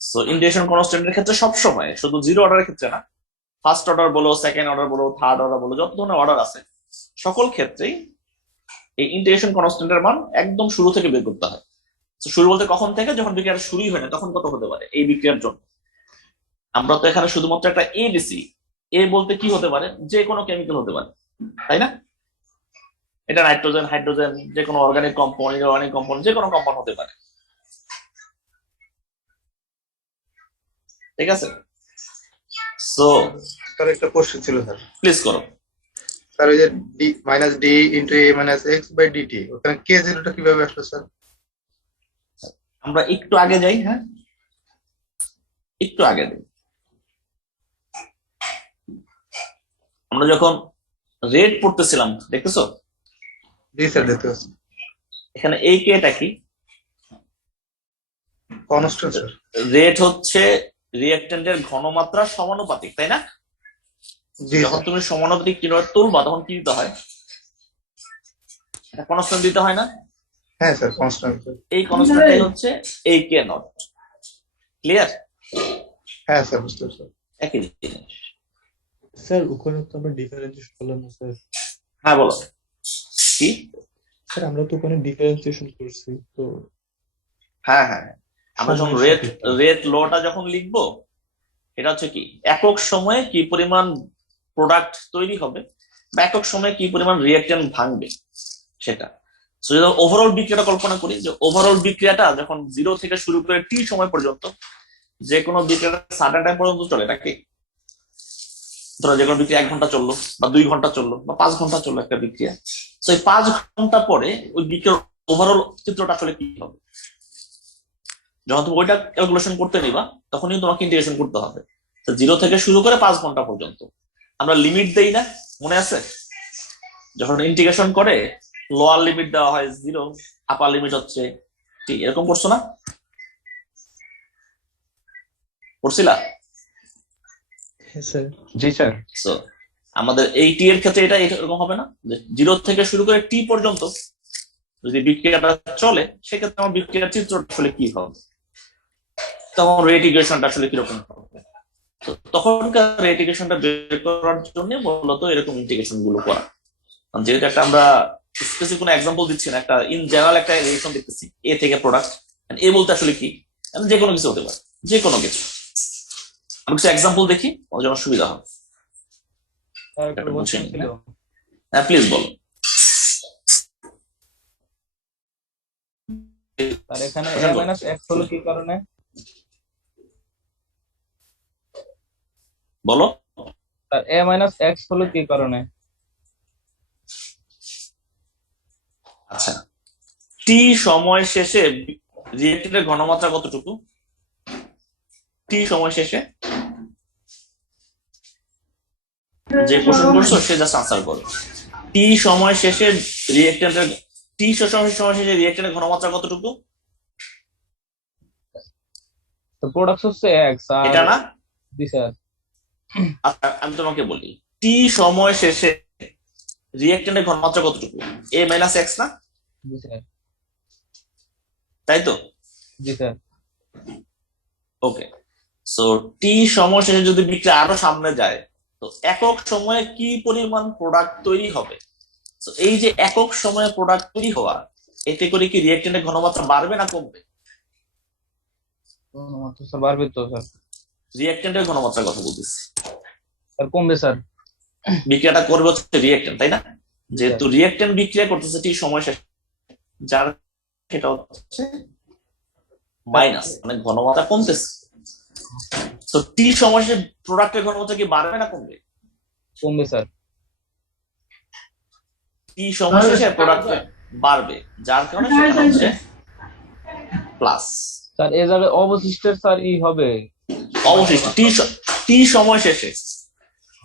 সো ইন্টিগ্রেশন কনস্ট্যান্টের ক্ষেত্রে সবসময়, শুধু জিরো অর্ডারের ক্ষেত্রে না, ফার্স্ট অর্ডার বলো, সেকেন্ড অর্ডার বলো, থার্ড অর্ডার বলো, যত ধরনের অর্ডার আছে সকল ক্ষেত্রেই এই ইন্টিগ্রেশন কনস্ট্যান্টের মান একদম শুরু থেকে বের করতে হয়। শুরু বলতে কখন থেকে, যখন বিক্রিয়াটা শুরুই হয় না তখন কত হতে পারে এই বিক্রিয়ার জন্য। আমরা তো এখানে শুধুমাত্র একটা এ দিছি, এ বলতে কি হতে পারে, যে কোনো কেমিক্যাল হতে পারে, তাই না? এটা নাইট্রোজেন, হাইড্রোজেন, যে কোনো অর্গানিক কম্পাউন্ড, ইনঅর্গানিক কম্পাউন্ড, যে কোনো কম্পাউন্ড হতে পারে, ঠিক আছে? সো স্যার একটা কোশ্চেন ছিল স্যার। প্লিজ করো। স্যার ওই যে D minus D into A minus X by DT, ওখানে কে জিরোটা কিভাবে আসলো স্যার? আমরা একটু আগে যাই, হ্যাঁ একটু আগে যাই। আমরা যখন রেট পড়তেছিলাম দেখতেছো, জি স্যার দেখতে পাচ্ছি। এখানে এই কেটা কি? Constant sir. রেট হচ্ছে রিঅ্যাকট্যান্টের ঘনমাত্রা সমানুপাতিক, তাই না? জি যখন স্যার। তুমি সমানুপাতিক কিলোয়াট তুলবা তখন কি দিতে হয়? কনস্ট্যান্ট দিতে হয় না? হ্যাঁ স্যার কনস্ট্যান্ট। এই কনস্ট্যান্টটাই হচ্ছে এই কে নট। ক্লিয়ার? হ্যাঁ স্যার বুঝতে পারছি। একই জিনিস। স্যার ওখানে তো আমরা ডিফারেন্সিয়েশন করলাম না স্যার। হ্যাঁ বলো কি? স্যার আমরা তো ওখানে ডিফারেন্সিয়েশন করছি তো। হ্যাঁ হ্যাঁ, আমরা যখন রেট লটা যখন লিখবো, এটা হচ্ছে কি একক সময়ে কি পরিমাণ প্রোডাক্ট তৈরি হবে বা একক সময়ে কি পরিমাণ রিঅ্যাকট্যান্ট ভাঙবে সেটা। সো যদি ওভারঅল বিক্রিয়াটা কল্পনা করি, যে ওভারঅল বিক্রিয়াটা যখন 0 থেকে শুরু করে টি সময় পর্যন্ত যে কোনো বিক্রিয়াটা সার্টেন টাইম পর্যন্ত চলে, এটা কি ধরো যে কোনো বিক্রিয়া 1 ঘন্টা চললো বা 2 ঘন্টা চললো বা 5 ঘন্টা চললো একটা বিক্রিয়া। তো এই 5 ঘন্টা পরে ওই বিক্রিয়ার ওভারঅল চিত্রটা আসলে কি হবে, যখন তুমি ওইটা ক্যালকুলেশন করতে নিবা তখনই তোমাকে ইন্টিগ্রেশন করতে হবে। 0 থেকে শুরু করে 5 ঘন্টা পর্যন্ত আমরা লিমিট দেই না, মনে আছে? যখন ইন্টিগ্রেশন করে লোয়ার লিমিট দেওয়া হয় 0, আপার লিমিট হচ্ছে ঠিক, এরকম করছো না? করছিলা? হ্যাঁ স্যার। জি স্যার। সো আমাদের এই টি এর ক্ষেত্রে এটা এরকম হবে না, যে 0 থেকে শুরু করে টি পর্যন্ত যদি বিক্রিয়াটা চলে সেক্ষেত্রে আমার বিক্রিয়ার চিত্রটা আসলে কি হবে, তখন রেট ইকুয়েশনটা আসলে কিরকম হবে। তো তখনকার রেট ইকুয়েশনটা বের করার জন্য মূলত এরকম ইন্টিগ্রেশন গুলো করা। যেহেতু একটা আমরা স্পেসিফিক কোনো এক্সাম্পল দিচ্ছি না, একটা ইন জেনারেল একটা রিলেশন দেখতেছি, এ থেকে প্রোডাক্ট। এ বলতে আসলে কি, যে কোনো কিছু হতে পারে, যে কোনো কিছু। আমি কিছু এক্সাম্পল দেখি, ওর জন্য সুবিধা হবে। স্যার একটু একটা বলছেন বুঝছেন? ছিল। হ্যাঁ প্লিজ বলো। স্যার এখানে a মাইনাস x হলো কি কারণে? বলো। স্যার a মাইনাস x হলো কি কারণে? আচ্ছা, টি সময় শেষে রিঅ্যাক্ট্যান্টের ঘনমাত্রা কতটুকু? টি সময় শেষে যে কোশ্চেন করছো সে জাস্ট আনসার করো। টি সময় শেষে রিঅ্যাক্ট্যান্টের সময় শেষে রিঅ্যাক্ট্যান্টের ঘনমাত্রা কতটুকু? তো প্রোডাক্ট হচ্ছে x আর এটা না? জি স্যার। আচ্ছা আমি তোমাকে বলি, টি সময় শেষে রিঅ্যাক্ট্যান্টের ঘনমাত্রা কতটুকু? a মাইনাস এক্স না? জি স্যার। তাই তো? জি স্যার। ওকে, সো টি সময় শেষে যদি বিক্রিয়া আরো সামনে যায় তো একক সময়ে কি পরিমাণ প্রোডাক্ট তৈরি হবে। তো এই যে একক সময়ে প্রোডাক্ট তৈরি হওয়া, এতে করে কি রিঅ্যাক্ট্যান্টের ঘনমাত্রা বাড়বে না কমবে? ঘনমাত্রা স্যার বাড়বে তো স্যার। রিঅ্যাক্ট্যান্টের ঘনমাত্রার কথা বলতেছি। স্যার কমবে স্যার। বিক্রিয়াটা করবে হচ্ছে রিঅ্যাক্ট্যান্ট, তাই না? যেহেতু রিঅ্যাক্ট্যান্ট বিক্রিয়া করতেছে টি সময় শেষে, যার সেটা হচ্ছে মাইনাস, মানে ঘনমাত্রা কমতেছে। তো টি সময় শেষে প্রোডাক্টের ঘনমাত্রা কি বাড়বে না কমবে? কমবে স্যার। টি সময় শেষে প্রোডাক্ট বাড়বে, যার কারণে সেটা হচ্ছে প্লাস। স্যার এই জায়গায় অবশিষ্টের স্যার ই হবে অবশিষ্ট টি সময় শেষে,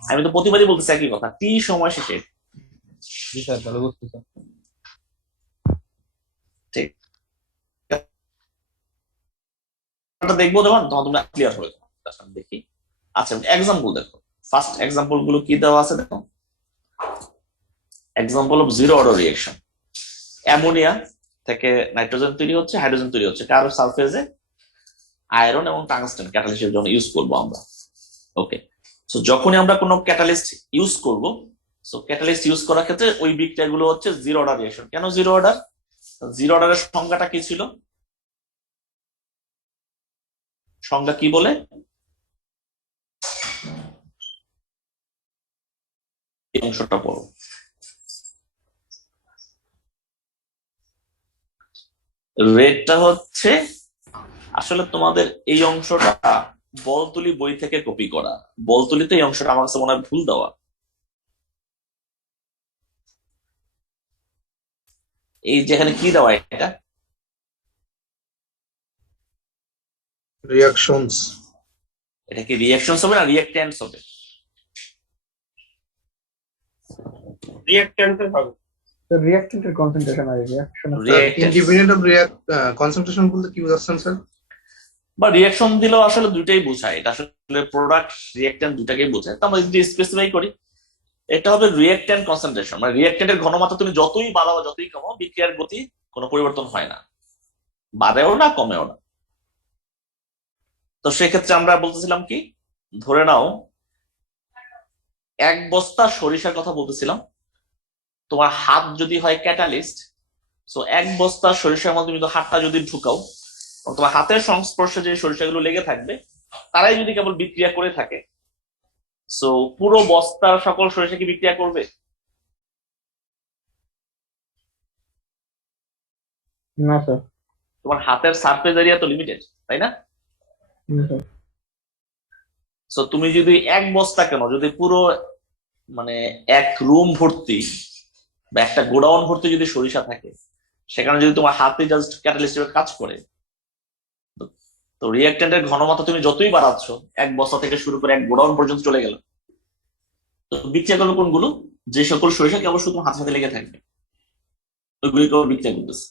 আমি তো প্রতিবারই বলতেছি একই কথা, টি সময় শেষে। জি স্যার তাহলে বুঝতেছি। ঠিক, দেখবো তখন তোমরা ক্লিয়ার হবে। দেখি, আচ্ছা এক্সাম্পল দেখো, ফার্স্ট এক্সাম্পল গুলো কি দেওয়া আছে দেখো। Example of zero order reaction. Ammonia থেকে নাইট্রোজেন তৈরি হচ্ছে, হাইড্রোজেন তৈরি হচ্ছে, কারো সালফেজে আয়রন এবং টাংস্টেন ক্যাটালিস্টের জন্য ইউজ করবো আমরা। ওকে, সো যখনই আমরা কোনো ক্যাটালিস্ট ইউজ করব, সো ক্যাটালিস্ট ইউজ করার ক্ষেত্রে ওই বিক্রিয়াগুলো হচ্ছে জিরো অর্ডার রিঅ্যাকশন। কেন জিরো অর্ডার? জিরো অর্ডারের সংজ্ঞাটা কি ছিল? সংজ্ঞা কি বলে? এই অংশটা পড়ো। রেডটা হচ্ছে আসলে তোমাদের এই অংশটা বলতুলি বই থেকে কপি করা। বলতুলিতে এই অংশটা আমার কাছে মনে হয় ভুল দেওয়া। এই যেখানে কি দেওয়া এটা? রিয়াকশনস। এটা কি রিয়াকশনস হবে না রিয়াক্ট্যান্টস হবে? রিয়াক্ট্যান্টের হবে। রিয়াক্টেন্টের কনসেন্ট্রেশন আর রিয়াকশন ইন্ডিপেন্ডেন্ট অফ কনসেন্ট্রেশন বলতে কি বোঝাচ্ছেন স্যার? বা রিয়াকশন দিলেও আসলে দুইটাই বোঝায়, এটা আসলে প্রোডাক্ট রিয়াক্ট্যান্ট দুটাকেই বোঝায়। তো আমরা যদি স্পেসিফাই করি, এটা হবে রিয়াক্ট্যান্ট কনসেন্ট্রেশন। মানে রিয়াক্ট্যান্টের ঘনমাত্রা তুমি যতই বাড়াও যতই কমাও, বিক্রিয়ার গতি কোনো পরিবর্তন হয় না, বাড়েও না কমেও না। তো সেক্ষেত্রে আমরা বলতেছিলাম কি, ধরে নাও 1 বস্তা সরিষার কথা বলতেছিলাম, তোমার হাত যদি হয় ক্যাটালিস্ট, সো 1 বস্তা সরিষার মধ্যে তুমি তো হাতটা যদি ঢুকাও, তোমার হাতের সংস্পর্শে যে সরিষাগুলো লেগে থাকবে তারাই যদি কেবল বিক্রিয়া করে থাকে, সো পুরো বস্তার সকল সরিষা কি বিক্রিয়া করবে? না স্যার। তোমার হাতের সারফেস এরিয়া তো লিমিটেড, তাই না? সো তুমি যদি 1 বস্তা কেন, যদি পুরো মানে 1 রুম ভর্তি বা একটা গোডাউন ভর্তি যদি সরিষা থাকে, সেখানে যদি তোমার হাতে জাস্ট ক্যাটালিস্ট হিসেবে কাজ করে, তো রিঅ্যাক্ট্যান্টের ঘনমাত্রা তুমি যতই বাড়াচ্ছ, 1 বস্তা থেকে শুরু করে 1 গোডাউন পর্যন্ত চলে গেল, তো বিক্রিয়া করবে কোনগুলো? যে সকল সরিষা কেবল শুধু হাতের সাথে লেগে থাকবে, ওইগুলি কেবল বিক্রিয়া করতেছে।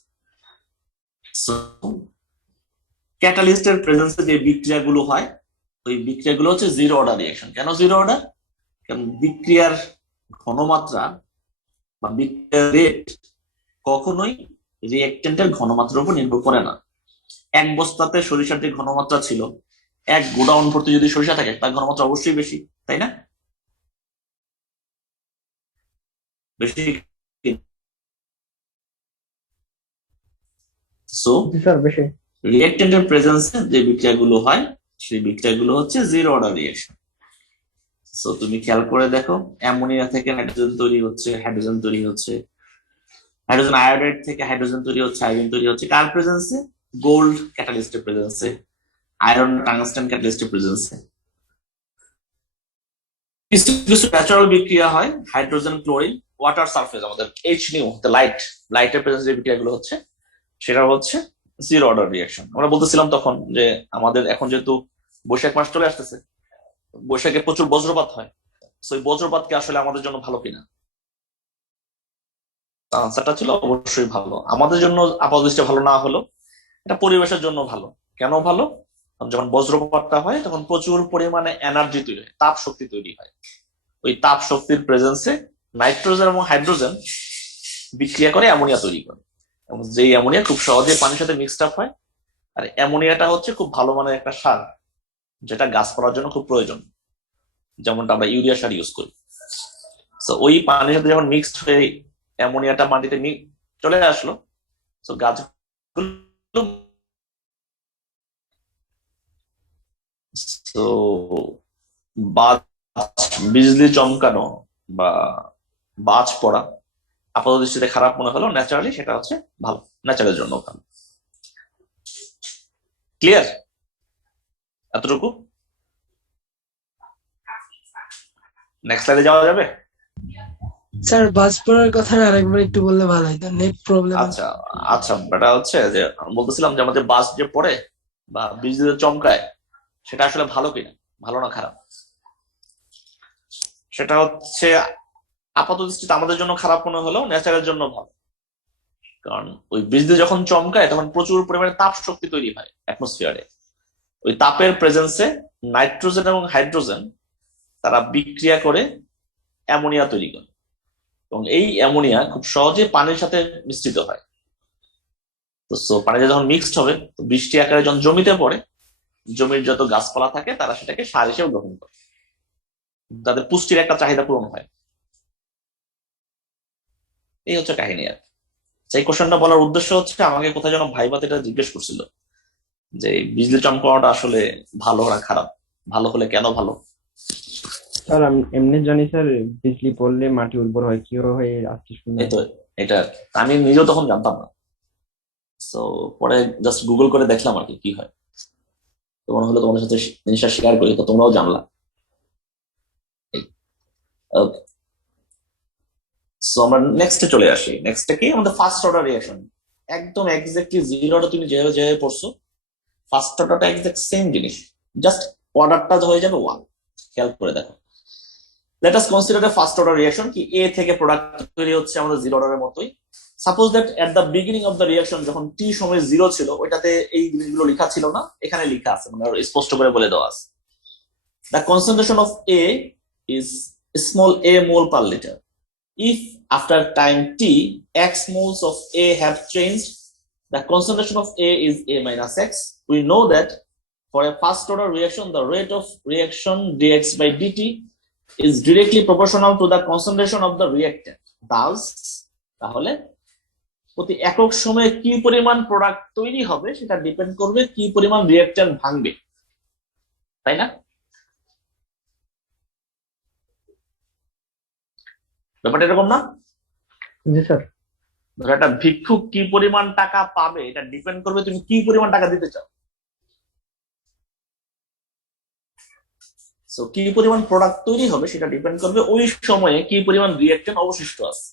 ক্যাটালিস্টের প্রেজেন্সে যে বিক্রিয়াগুলো হয়, ওই বিক্রিয়াগুলো হচ্ছে জিরো অর্ডার রিঅ্যাকশন। কেন জিরো অর্ডার? কারণ বিক্রিয়ার ঘনমাত্রা বা বিক্রিয়ার রেট কখনোই রিঅ্যাক্ট্যান্টের ঘনমাত্রার উপর নির্ভর করে না। 1 বস্তাতে সরিষার যে ঘনমাত্রা ছিল, 1 গোডাউন ভর্তি যদি সরিষা থাকে, তার ঘনমাত্রা অবশ্যই বেশি, তাই না? বেশি। সো বেশি রিঅ্যাক্ট্যান্টের প্রেজেন্সে যে বিক্রিয়াগুলো হয়, সেই বিক্রিয়াগুলো হচ্ছে জিরো অর্ডার রিঅ্যাকশন। সো তুমি খেয়াল করে দেখো, অ্যামোনিয়া থেকে হাইড্রোজেন তৈরি হচ্ছে, হাইড্রোজেন তৈরি হচ্ছে, হাইড্রোজেন আয়োডাইড থেকে হাইড্রোজেন তৈরি হচ্ছে, আয়োডিন তৈরি হচ্ছে। কার প্রেজেন্সে? গোল্ড ক্যাটালিস্টের প্রেজেন্সে, আয়রন টাংস্টেন ক্যাটালিস্টের প্রেজেন্সে। কিছু কিছু ন্যাচারাল বিক্রিয়া হয়, হাইড্রোজেন ক্লোরিন ওয়াটার সারফেস, আমাদের HNO লাইটের প্রেজেন্সে যে বিক্রিয়াগুলো হচ্ছে, সেটা হচ্ছে জিরো অর্ডার রিঅ্যাকশন। আমরা বলতেছিলাম তখন যে আমাদের এখন যেহেতু বৈশাখ মাস চলে আসতেছে, বৈশাখে প্রচুর বজ্রপাত হয়, তো ওই বজ্রপাতকে আসলে আমাদের জন্য ভালো কিনা? আনসারটা ছিল অবশ্যই ভালো। আমাদের জন্য আপাতদৃষ্টি ভালো না হলো, এটা পরিবেশের জন্য ভালো। কেন ভালো? যখন বজ্রপাতটা হয় তখন প্রচুর পরিমাণে এনার্জি তৈরি হয়, তাপ শক্তি তৈরি হয়। ওই তাপ শক্তির প্রেজেন্সে নাইট্রোজেন এবং হাইড্রোজেন বিক্রিয়া করে অ্যামোনিয়া তৈরি করে, এবং যেই অ্যামোনিয়া খুব সহজে পানির সাথে মিক্সড আপ হয়। আর অ্যামোনিয়াটা হচ্ছে খুব ভালো মানের একটা সার, যেটা গাছপালার জন্য খুব প্রয়োজন, যেমনটা আমরা ইউরিয়া সার ইউজ করি। তো ওই পানির সাথে যখন মিক্সড হয়ে অ্যামোনিয়াটা মাটিতে চলে আসলো, তো গাছগুলো তো বিজলি চমকানো বা বাজ পড়া আপাত দৃষ্টিতে খারাপ মনে হলো, ন্যাচারালি সেটা হচ্ছে ভালো, ন্যাচারের জন্য ভালো। ক্লিয়ার? এতটুকু? নেক্সট স্লাইডে যাওয়া যাবে? স্যার বাজ পড়ার কথা আরেকবার একটু বললে ভালো হতো, নেট প্রবলেম। আচ্ছা আচ্ছা, এটা হচ্ছে যে বলতেছিলাম যে আমাদের বাস যে পড়ে বা বিজলিতে চমকায়, সেটা আসলে ভালো কিনা, ভালো না খারাপ? সেটা হচ্ছে আপাত দৃষ্টিতে আমাদের জন্য খারাপ মনে হলেও নেচারের জন্য ভালো। কারণ ওই বিজলি যখন চমকায় তখন প্রচুর পরিমাণে তাপ শক্তি তৈরি হয় অ্যাটমসফিয়ারে। ওই তাপের প্রেজেন্সে নাইট্রোজেন এবং হাইড্রোজেন তারা বিক্রিয়া করে অ্যামোনিয়া তৈরি করে, এবং এই অ্যামোনিয়া খুব সহজে পানির সাথে মিশ্রিত হয়। তো পানিতে যখন মিক্সড হবে, তো বৃষ্টি আকারে যখন জমিতে পড়ে, জমির যত গাছপালা থাকে তারা সেটাকে সার হিসেবে গ্রহণ করে, তাদের পুষ্টির একটা চাহিদা পূরণ হয়। এই হচ্ছে কাহিনী। আর সেই কোশ্চেনটা বলার উদ্দেশ্য হচ্ছে, আমাকে কোথায় যেন ভাইবাতে এটা জিজ্ঞেস করছিল যে বিজলি চমকানোটা আসলে ভালো না খারাপ, ভালো হলে কেন ভালো? স্যার আমি এমনি জানি স্যার, বিজলি পড়লে মাটি উর্বর হয়, কিভাবে হয় আজকে শুনলাম। এই তো এটা আমি নিজেও তখন জানতাম না, তো পরে জাস্ট গুগল করে দেখলাম আর কি হয়। তো মনে হলো তোমাদের সাথে জিনিসটা শেয়ার করি, তো তোমরাও জানলা। ওকে, সো আমরা নেক্সটে চলে আসি। নেক্সটে কি আমাদের ফার্স্ট অর্ডার রিঅ্যাকশন। একদম এক্স্যাক্টলি জিরোটা তুমি যেভাবে যেভাবে পড়ছো, ফার্স্ট অর্ডারটা এক্সাক্ট সেম জিনিস, জাস্ট অর্ডারটা হয়ে যাবে 1। খেয়াল করে দেখো, লেট আস কনসিডার এ ফার্স্ট অর্ডার রিঅ্যাকশন কি এ থেকে প্রোডাক্ট তৈরি হচ্ছে আমাদের জিরো অর্ডারের মতোই। Suppose that at the beginning of the reaction যখন টি সময় জিরো ছিল, ওইটাতে এই জিনিসগুলো লেখা ছিল না, এখানে লেখা আছে, মানে স্পষ্ট করে বলে দেওয়া আছে। The concentration of A is small a mole per liter. If after time t x moles of a have changed, the concentration of a is a minus x. We know that for a first order reaction, the rate of reaction dx by dt is directly proportional to the concentration of the reactant. Thus, তাহলে প্রতি একক সময়ে কি পরিমাণ product তৈরি হবে সেটা depend করবে কি পরিমাণ রিঅ্যাকট্যান্ট ভাঙবে, তাই না? ব্যাপারটা এরকম না? জি স্যার। ধরো একটা ভিক্ষুক কি পরিমাণ টাকা পাবে এটা ডিপেন্ড করবে তুমি কি পরিমাণ টাকা দিতে চাও। সো কি পরিমাণ প্রোডাক্ট তৈরি হবে সেটা ডিপেন্ড করবে ওই সময়ে কি পরিমাণ রিঅ্যাকট্যান্ট অবশিষ্ট আছে।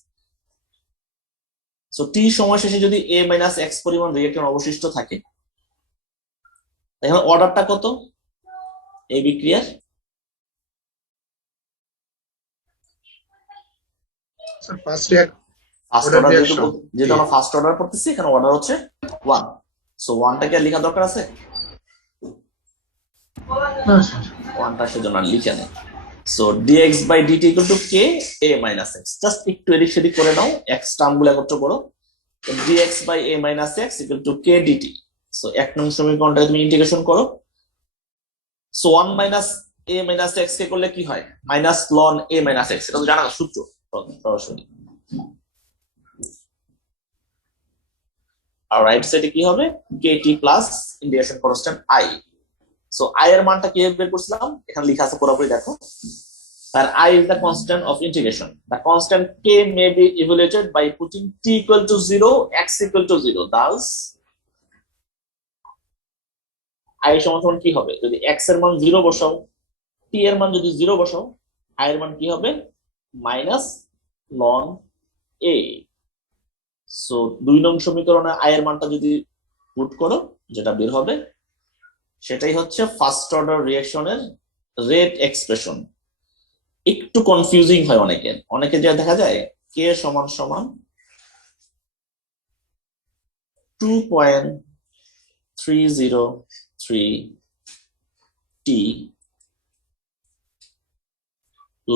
সো টি সময় শেষে যদি a মাইনাস এক্স পরিমাণ রিঅ্যাকট্যান্ট অবশিষ্ট থাকে, তাহলে অর্ডারটা কত এই বিক্রিয়ার? ফার্স্ট অর্ডার যেহেতু আমরা ফার্স্ট অর্ডার করতেছি, এখানে অর্ডার হচ্ছে 1। সো 1টা কি আর লেখা দরকার আছে? 1টা সেজন্য আর লিখে নেই। So dx by dt equal to k a minus x, just একটু এদিক সেদিক করে নাও, x টার্মগুলো একত্র করো। তো dx by a minus x equal to k dt। So 1 নং সমীকরণটাকে তুমি ইন্টিগ্রেশন করো। So 1 minus a minus x কে করলে কি হয়? Minus ln a minus x, এটা তো জানা সূত্র সরাসরি। আর রাইট সাইডে কি হবে? kt plus integration constant i। So i এর মানটা কি বের করছিলাম, এখানে লেখা আছে পুরোপুরি দেখো। তার i is the constant of integration. The constant k may be evaluated by putting t equal to 0, x equal to 0. Thus i সমান কি হবে? যদি x এর মান 0 বসাও, t এর মান যদি 0 বসাও, i এর মান কি হবে? Minus ln a। সো 2 নং সমীকরণে i এর মানটা যদি পুট করো, যেটা বের হবে সেটাই হচ্ছে ফার্স্ট অর্ডার রিঅ্যাকশনের রেট এক্সপ্রেশন। একটু কনফিউজিং হয় অনেকে যে দেখা যায় k সমান সমান 2.303 t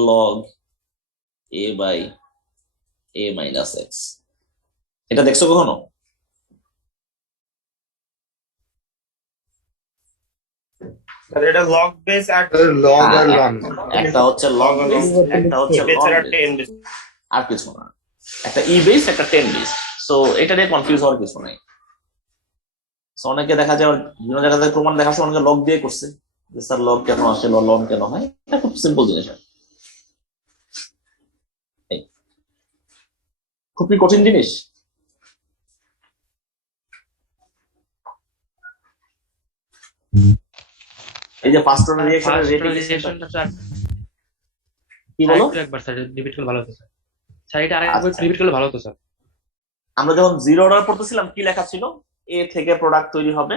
log a by a minus x। এটা দেখছো কখনো? এটা লগ বেস আর লগ আর লন, একটা হচ্ছে লগ বেস, একটা হচ্ছে আর কিছু না, একটা ই বেস একটা 10 বেস। সো এটা নিয়ে কনফিউজ হওয়ার কিছু নাই। সো অনেকে দেখা যায় বিভিন্ন জায়গাতে প্রমাণ দেখার সময় অনেকে লগ দিয়ে করছে, যে স্যার লগ কেন আসে, লন কেন হয়। এটা খুব সিম্পল জিনিস, খুবই কঠিন জিনিস। এই যে ফার্স্ট অর্ডার রিঅ্যাকশনের রেট কি বলো? একবার স্যার রিপিট করলে ভালো হতো স্যার। স্যার এটা আরেকবার রিপিট করলে ভালো হতো স্যার। আমরা যখন জিরো অর্ডার করতেছিলাম কি লেখা ছিল? এ থেকে প্রোডাক্ট তৈরি হবে,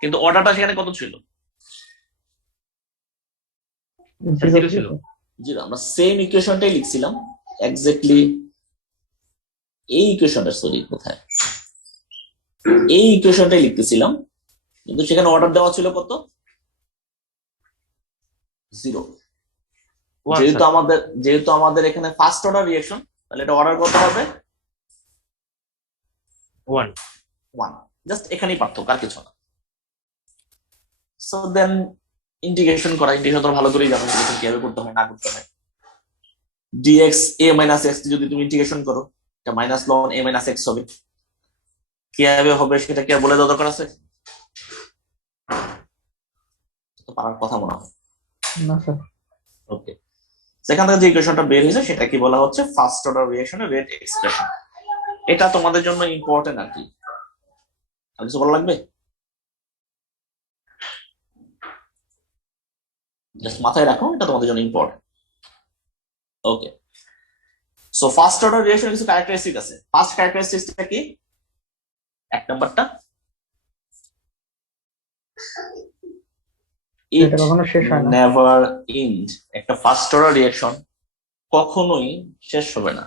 কিন্তু অর্ডারটা সেখানে কত ছিল? জিরো ছিল। জিরো। আমরা সেম ইকুয়েশনটাই লিখছিলাম এক্স্যাক্টলি এই ইকুয়েশনটা, সরি কোথায়, এই ইকুয়েশনটাই লিখতেছিলাম, কিন্তু সেখানে অর্ডার দেওয়া ছিল কত? 0। যেহেতু আমাদের এখানে ফার্স্ট অর্ডার রিঅ্যাকশন, তাহলে এটা অর্ডার কত হবে? 1। জাস্ট এখানেই পার্থক্য, আর কিছু না। সো দেন ইন্টিগ্রেশন করা, ইন্টিগ্রেশন তো ভালো করেই জানো ইন্টিগ্রেশন কিভাবে করতে হয় না করতে হয়। dx a minus x যদি তুমি ইন্টিগ্রেশন করো, এটা minus ln a minus x হবে। কিভাবে হবে সেটা কি আর বলে দেওয়া দরকার আছে? তো পারার কথা মনে হয় না স্যার। ওকে, সেখান থেকে যে ইকুয়েশনটা বের হয়েছে সেটা কি বলা হচ্ছে? ফার্স্ট অর্ডার রিঅ্যাকশনের রেট এক্সপ্রেশন। এটা তোমাদের জন্য ইম্পর্টেন্ট আর কি। আর কিছু বলা লাগবে? জাস্ট মাথায় রাখো, এটা তোমাদের জন্য ইম্পর্টেন্ট। ওকে, সো ফার্স্ট অর্ডার রিঅ্যাকশনের কিছু ক্যারেক্টারিস্টিক আছে। ফার্স্ট ক্যারেক্টারিস্টিকটা কি? এক নাম্বারটা, ইট এটা কখনো শেষ হয় না। Never end. একটা ফার্স্ট অর্ডার রিঅ্যাকশন কখনোই শেষ হবে না।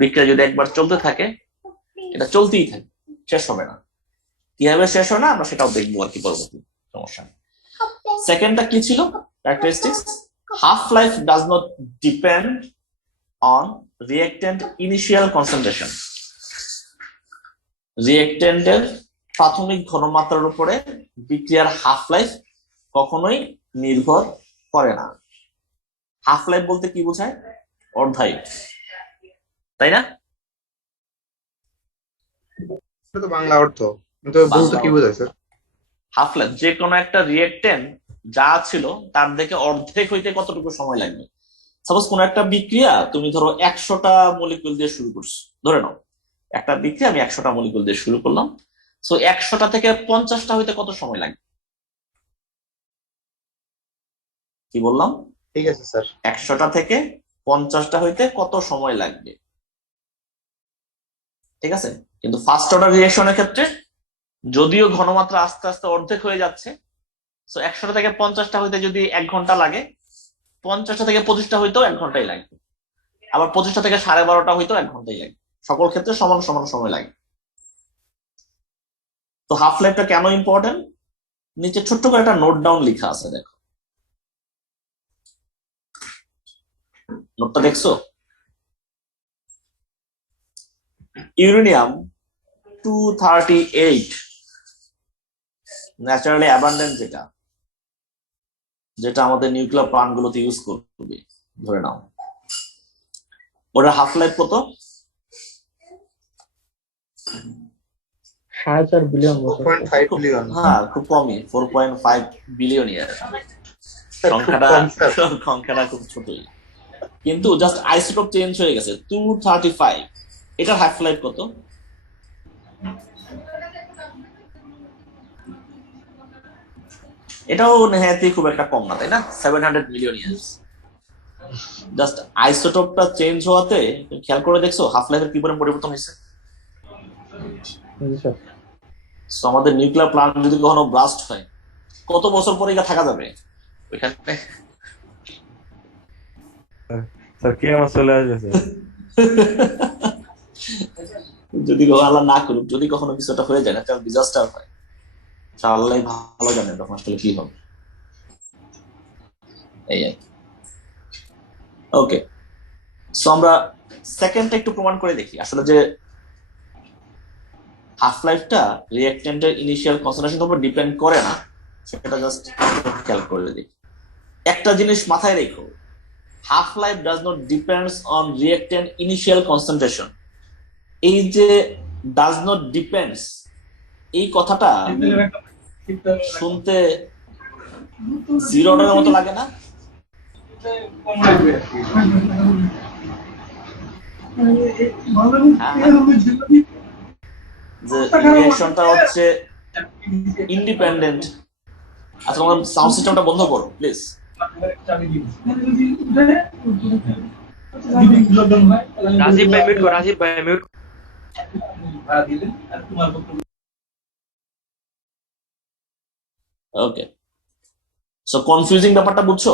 বিক্রিয়া যদি একবার চলতে থাকে, এটা চলতেই থাকে, শেষ হবে না। কিভাবে শেষ হয় না আমরা সেটাও দেখবো আর কি পরবর্তী, সমস্যা নেই। সেকেন্ডটা কি ছিল characteristics? Half life does not depend on reactant initial concentration. রিঅ্যাক্ট্যান্টের প্রাথমিক ঘনমাত্রার উপরে বিক্রিয়ার হাফ লাইফ কখনোই নির্ভর করে না। হাফ লাইফ বলতে কি বোঝায়? অর্ধায়ু, তাই না? এটা তো বাংলা অর্থ, কিন্তু বলতে কি বোঝায় স্যার? হাফ লাইফ যে কোনো একটা রিঅ্যাক্ট্যান্ট যা ছিল তার থেকে অর্ধেক হইতে কতটুকু সময় লাগবে। সাপোজ কোন একটা বিক্রিয়া তুমি ধরো 100টা মলিকিউল দিয়ে শুরু করছো, ধরে নাও একটা বিক্রিয়া আমি 100টা মলিকিউল দিয়ে শুরু করলাম, সো 100টা থেকে 50টা হইতে কত সময় লাগবে? কি বললাম? ঠিক আছে স্যার। 100টা থেকে 50টা হইতে কত সময় লাগবে, ঠিক আছে? কিন্তু ফার্স্ট অর্ডার রিঅ্যাকশনের ক্ষেত্রে যদিও ঘনমাত্রা আস্তে আস্তে অর্ধেক হয়ে যাচ্ছে, সো 100টা থেকে 50টা হইতে যদি 1 ঘন্টা লাগে, 50টা থেকে 25টা হইতেও 1 ঘন্টাই লাগবে, আবার 25টা থেকে 12:30টা হইতেও 1 ঘন্টাই লাগবে। সকল ক্ষেত্রে সমান সমান সময় লাগে। তো হাফ লাইফটা কেন ইম্পর্টেন্ট? নিচে ছোট্ট করে একটা নোট ডাউন লেখা আছে, দেখো নোটটা দেখছো? ইউরেনিয়াম 238 ন্যাচারালি অ্যাবান্ডেন্ট, যেটা আমাদের নিউক্লিয়ার প্লান্ট গুলোতে ইউজ করবে, ধরে নাও ওটার হাফ লাইফ কত? 4.5 বিলিয়ন বছর। 4.5 বিলিয়ন। হ্যাঁ, খুব কমই, 4.5 বিলিয়ন ইয়ার। সংখ্যাটা খুব ছোটই, কিন্তু জাস্ট আইসোটোপ চেঞ্জ হয়ে গেছে 235। এটার হাফ লাইফ কত? এটাও নেহাতি খুব একটা কম না, তাই না? 700 মিলিয়ন ইয়ার্স। জাস্ট আইসোটোপটা চেঞ্জ হওয়াতে খেয়াল করে দেখছো হাফ লাইফের কি পরিমাণ পরিবর্তন হয়েছে? So, আমাদের নিউক্লিয়ার প্লান্ট যদি কখনো ব্লাস্ট হয়, কত বছর পরে এটা থাকা যাবে ওইখানে? স্যার কিয়ামত চলে আসবে স্যার। যদি আল্লাহ না করুক, যদি কখনো কিছুটা হয়ে যায়, একটা ডিজাস্টার হয়, আল্লাহ ভালো জানে তখন আসলে কি হবে। এই আর কি। ওকে, সো আমরা সেকেন্ডটা একটু প্রমাণ করে দেখি আসলে যে হাফ লাইফটা রিঅ্যাক্ট্যান্টের ইনিশিয়াল কনসেন্ট্রেশনের উপর ডিপেন্ড করে না, সেটা জাস্ট খেয়াল করে দেখি। একটা জিনিস মাথায় রেখো, half life does not depends on reactant initial concentration. এই যে ডাজ নট ডিপেন্ডস, এই কথাটা শুনতে জিরো অর্ডারের মতো লাগে না? যে রিঅ্যাকশনটা হচ্ছে ইন্ডিপেন্ডেন্ট। আচ্ছা, তোমার সাউন্ড সিস্টেমটা বন্ধ করো প্লিজ। রাজীব ভাই মিউট কর, রাজীব ভাই মিউট। ওকে, সো কনফিউজিং ব্যাপারটা বুঝছো?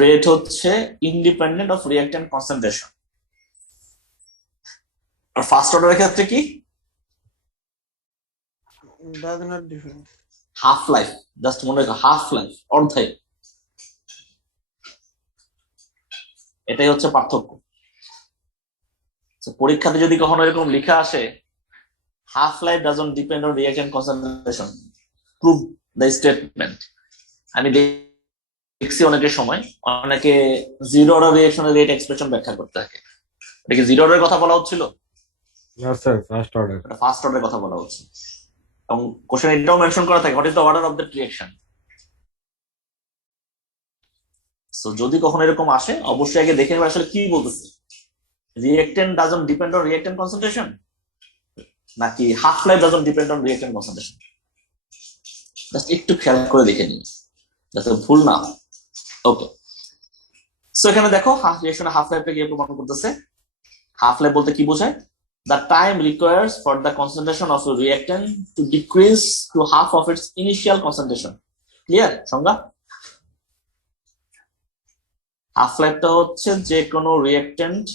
রেট হচ্ছে ইন্ডিপেন্ডেন্ট অফ রিঅ্যাক্ট্যান্ট কনসেন্ট্রেশন। আর ফার্স্ট অর্ডারের ক্ষেত্রে কি? হাফ লাইফ, জাস্ট মনে রাখো হাফ লাইফ, অর্ধায়ু। এটাই হচ্ছে পার্থক্য। পরীক্ষাতে যদি কখনো এরকম লেখা আসে half life doesn't depend on reactant concentration, prove the statement, আমি দেখছি অনেকের সময় অনেকে জিরো অর্ডার রিঅ্যাকশনের রেট এক্সপ্রেশন ব্যাখ্যা করতে থাকে। এটা কি জিরো অর্ডারের কথা বলা হচ্ছিল? না স্যার, ফার্স্ট অর্ডার। ফার্স্ট অর্ডারের কথা বলা হচ্ছে, এবং কোশ্চেন এটাও মেনশন করা থাকে, what is the order of the reaction. So যদি কখনো এরকম আসে অবশ্যই আগে দেখে নেবে আসলে কি বলতেছে। Reactant doesn't depend on reactant concentration, নাকি half life doesn't depend on reactant concentration? Just একটু খেয়াল করে দেখে নিন যাতে ভুল না হয়। ওকে, সো এখানে দেখো রিঅ্যাকশনে হাফ লাইফটা গিয়ে প্রমাণ করতেছে। হাফ লাইফ বলতে কি বোঝায়? The time requires for the concentration of A reactant two decrease to half of its initial concentration. Clear সংজ্ঞা? হাফ লাইফটা হচ্ছে যে কোনো রিঅ্যাকট্যান্ট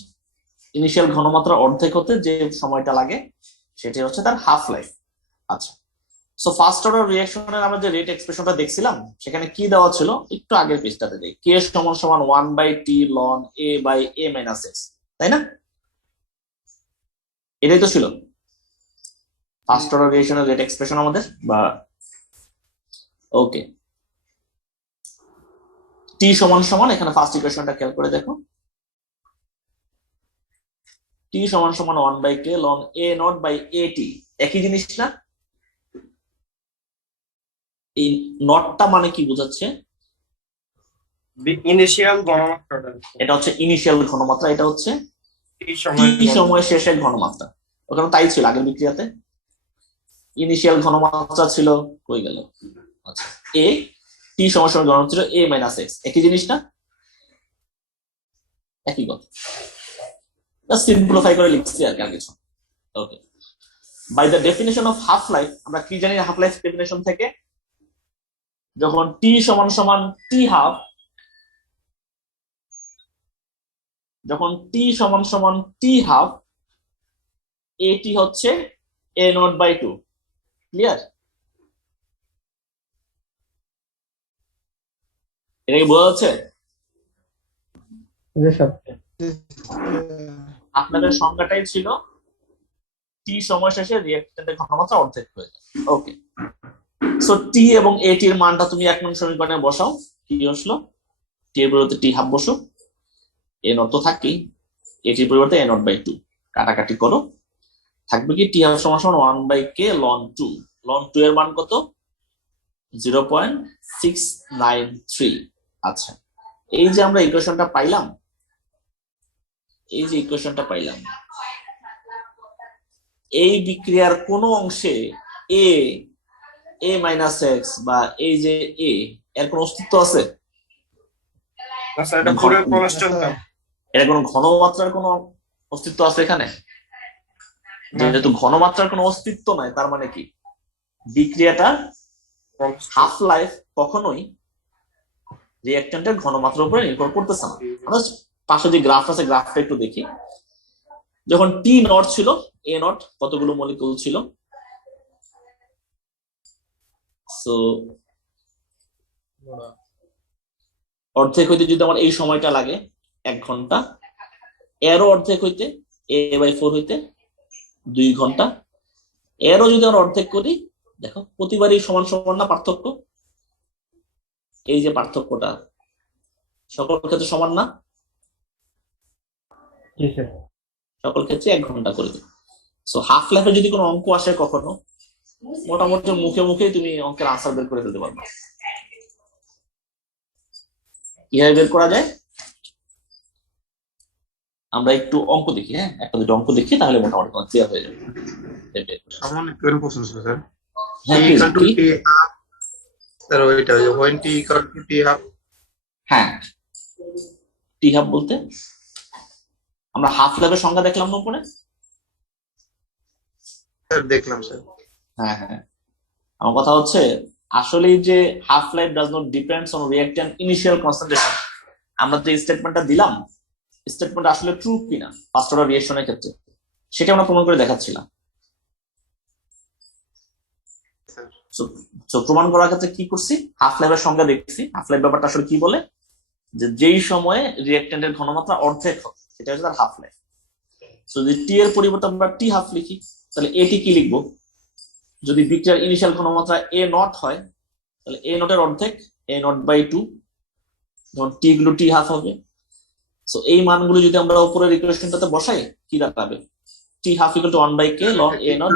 ইনিশিয়াল ঘনমাত্রা অর্ধেক হতে যে সময়টা লাগে সেটা হচ্ছে তার হাফ লাইফ। আচ্ছা, সো ফার্স্ট অর্ডার রিঅ্যাকশনের আমরা যে রেট এক্সপ্রেশনটা দেখছিলাম সেখানে কি দেওয়া ছিল একটু আগের পৃষ্ঠাতে দেই, কে সমান সমান 1/t ln a by a minus x, তাই না? এটাই তো ছিল ফার্স্ট অর্ডার রিঅ্যাকশনের রেট এক্সপ্রেশন আমাদের। বা ওকে, t সমান সমান এখানে ফার্স্ট ইকুয়েশনটা খেয়াল করে দেখো, t সমান সমান 1/k ln a nought by at, একই জিনিস না? এই নটটা মানে কি বোঝাচ্ছে? ইনিশিয়াল ঘনমাত্রাটা এটা হচ্ছে ইনিশিয়াল ঘনমাত্রা, এটা হচ্ছে এই সময় টি সময় শেষের ঘনমাত্রা। ওখানে তাই ছিল আগের বিক্রিয়াতে, ইনিশিয়াল ঘনমাত্রা ছিল কই গেল, আচ্ছা এ, টি সময় সময় ঘনমাত্রা ছিল a মাইনাস x, একই জিনিস না? একই কথা, সিম্পলিফাই করে লিখছি আর কি, আর কিছু। Okay, by the definition of half life, আমরা কি জানি হাফ লাইফ ডেফিনেশন থেকে? যখন টি সমান সমান টি হাফ, যখন টি সমান সমান টি হাফ, এটি হচ্ছে a নট বাই 2। ক্লিয়ার? এটা কি বোঝা যাচ্ছে? আপনাদের সংখ্যাটাই ছিল টি সময় শেষে রিঅ্যাকট্যান্টের ঘনমাত্রা অর্ধেক হয়ে যায়। ওকে, সো টি এবং এটির মানটা তুমি 1 নং সমীকরণে বসাও, কি আসলো? টি এর পরিবর্তে টি হাফ বসো, এ নট তো থাকেই, এটির পরিবর্তে a নট বাই 2 কাটাকাটি করো, থাকবে কি টি হাফ সমান সমান 1/k ln 2, ln 2 এর মান কত? 0.693। আচ্ছা, এই যে আমরা ইকুয়েশনটা পাইলাম, এই যে ইকুয়েশনটা পাইলাম, এই বিক্রিয়ার কোন অংশে a মাইনাস x বা এই যে a এর কোন অস্তিত্ব আছে? এটা কোন ঘনমাত্রার কোন অস্তিত্ব আছে এখানে? যেহেতু ঘনমাত্রার কোনো অস্তিত্ব নাই, তার মানে কি বিক্রিয়াটা হাফ লাইফ কখনোই রিঅ্যাকট্যান্টের ঘনমাত্রার উপরে নির্ভর করতেছে না। আমরা পাশে যে গ্রাফ আছে গ্রাফটা একটু দেখি। যখন টি নট ছিল, এ নট কতগুলো মলিকুল ছিল? সো অর্ধেক হইতে যদি আমার এই সময়টা লাগে 1 ঘন্টা, এরও অর্ধেক হইতে a/4 হইতে 2 ঘন্টা, এরও যদি আমরা অর্ধেক করি, দেখো প্রতিবারই সমান সমান না পার্থক্য? এই যে পার্থক্যটা সকল ক্ষেত্রে সমান না? সকল ক্ষেত্রে 1 ঘন্টা করে দিই। সো হাফ লাইফে যদি কোনো অঙ্ক আসে কখনো, মোটামুটি মুখে মুখে তুমি অঙ্কের আনসার বের করে ফেলতে পারবে। কিভাবে বের করা যায় আমরা একটু অঙ্ক দেখি। হ্যাঁ, একটা দুটো অঙ্ক দেখি, তাহলে মোটামুটি ক্লিয়ার হয়ে যাবে। সামনে কোন প্রশ্ন ছিল স্যার? হ্যাঁ, t equal to t half, sir ওইটা when t equal to t half। হ্যাঁ, টি হাফ বলতে আমরা হাফ লাইফের সংজ্ঞা দেখলাম না উপরে? স্যার দেখলাম স্যার। হ্যাঁ হ্যাঁ, আমার কথা হচ্ছে আসলে যে half life does not depends on reactant initial concentration, আমরা যে স্টেটমেন্টটা দিলাম, স্টেটমেন্ট আসলে ট্রু কিনা ফার্স্ট অর্ডার রিঅ্যাকশনের ক্ষেত্রে, সেটা আমরা প্রমাণ করে দেখাচ্ছিলাম। সো প্রমাণ করার ক্ষেত্রে কি করছি? হাফ লাইফের সংজ্ঞা দেখছি। হাফ লাইফ ব্যাপারটা আসলে কি বলে, যে যেই সময়ে রিঅ্যাকট্যান্টের ঘনমাত্রা অর্ধেক হয় সেটা হচ্ছে তার হাফ লাইফ। সো যদি টি এর পরিবর্তে আমরা টি হাফ লিখি, তাহলে এটি কি লিখবো? যদি বিক্রিয়ার ইনিশিয়াল ঘনমাত্রা এ নট হয়, তাহলে এ নটের অর্ধেক a নট বাই 2, যখন টি গুলো টি হাফ হবে। সো এই মানগুলো যদি আমরা উপরের ইকুয়েশনটাতে বসাই, কি দাঁড়াবে? T half equal to 1/k ln a naught.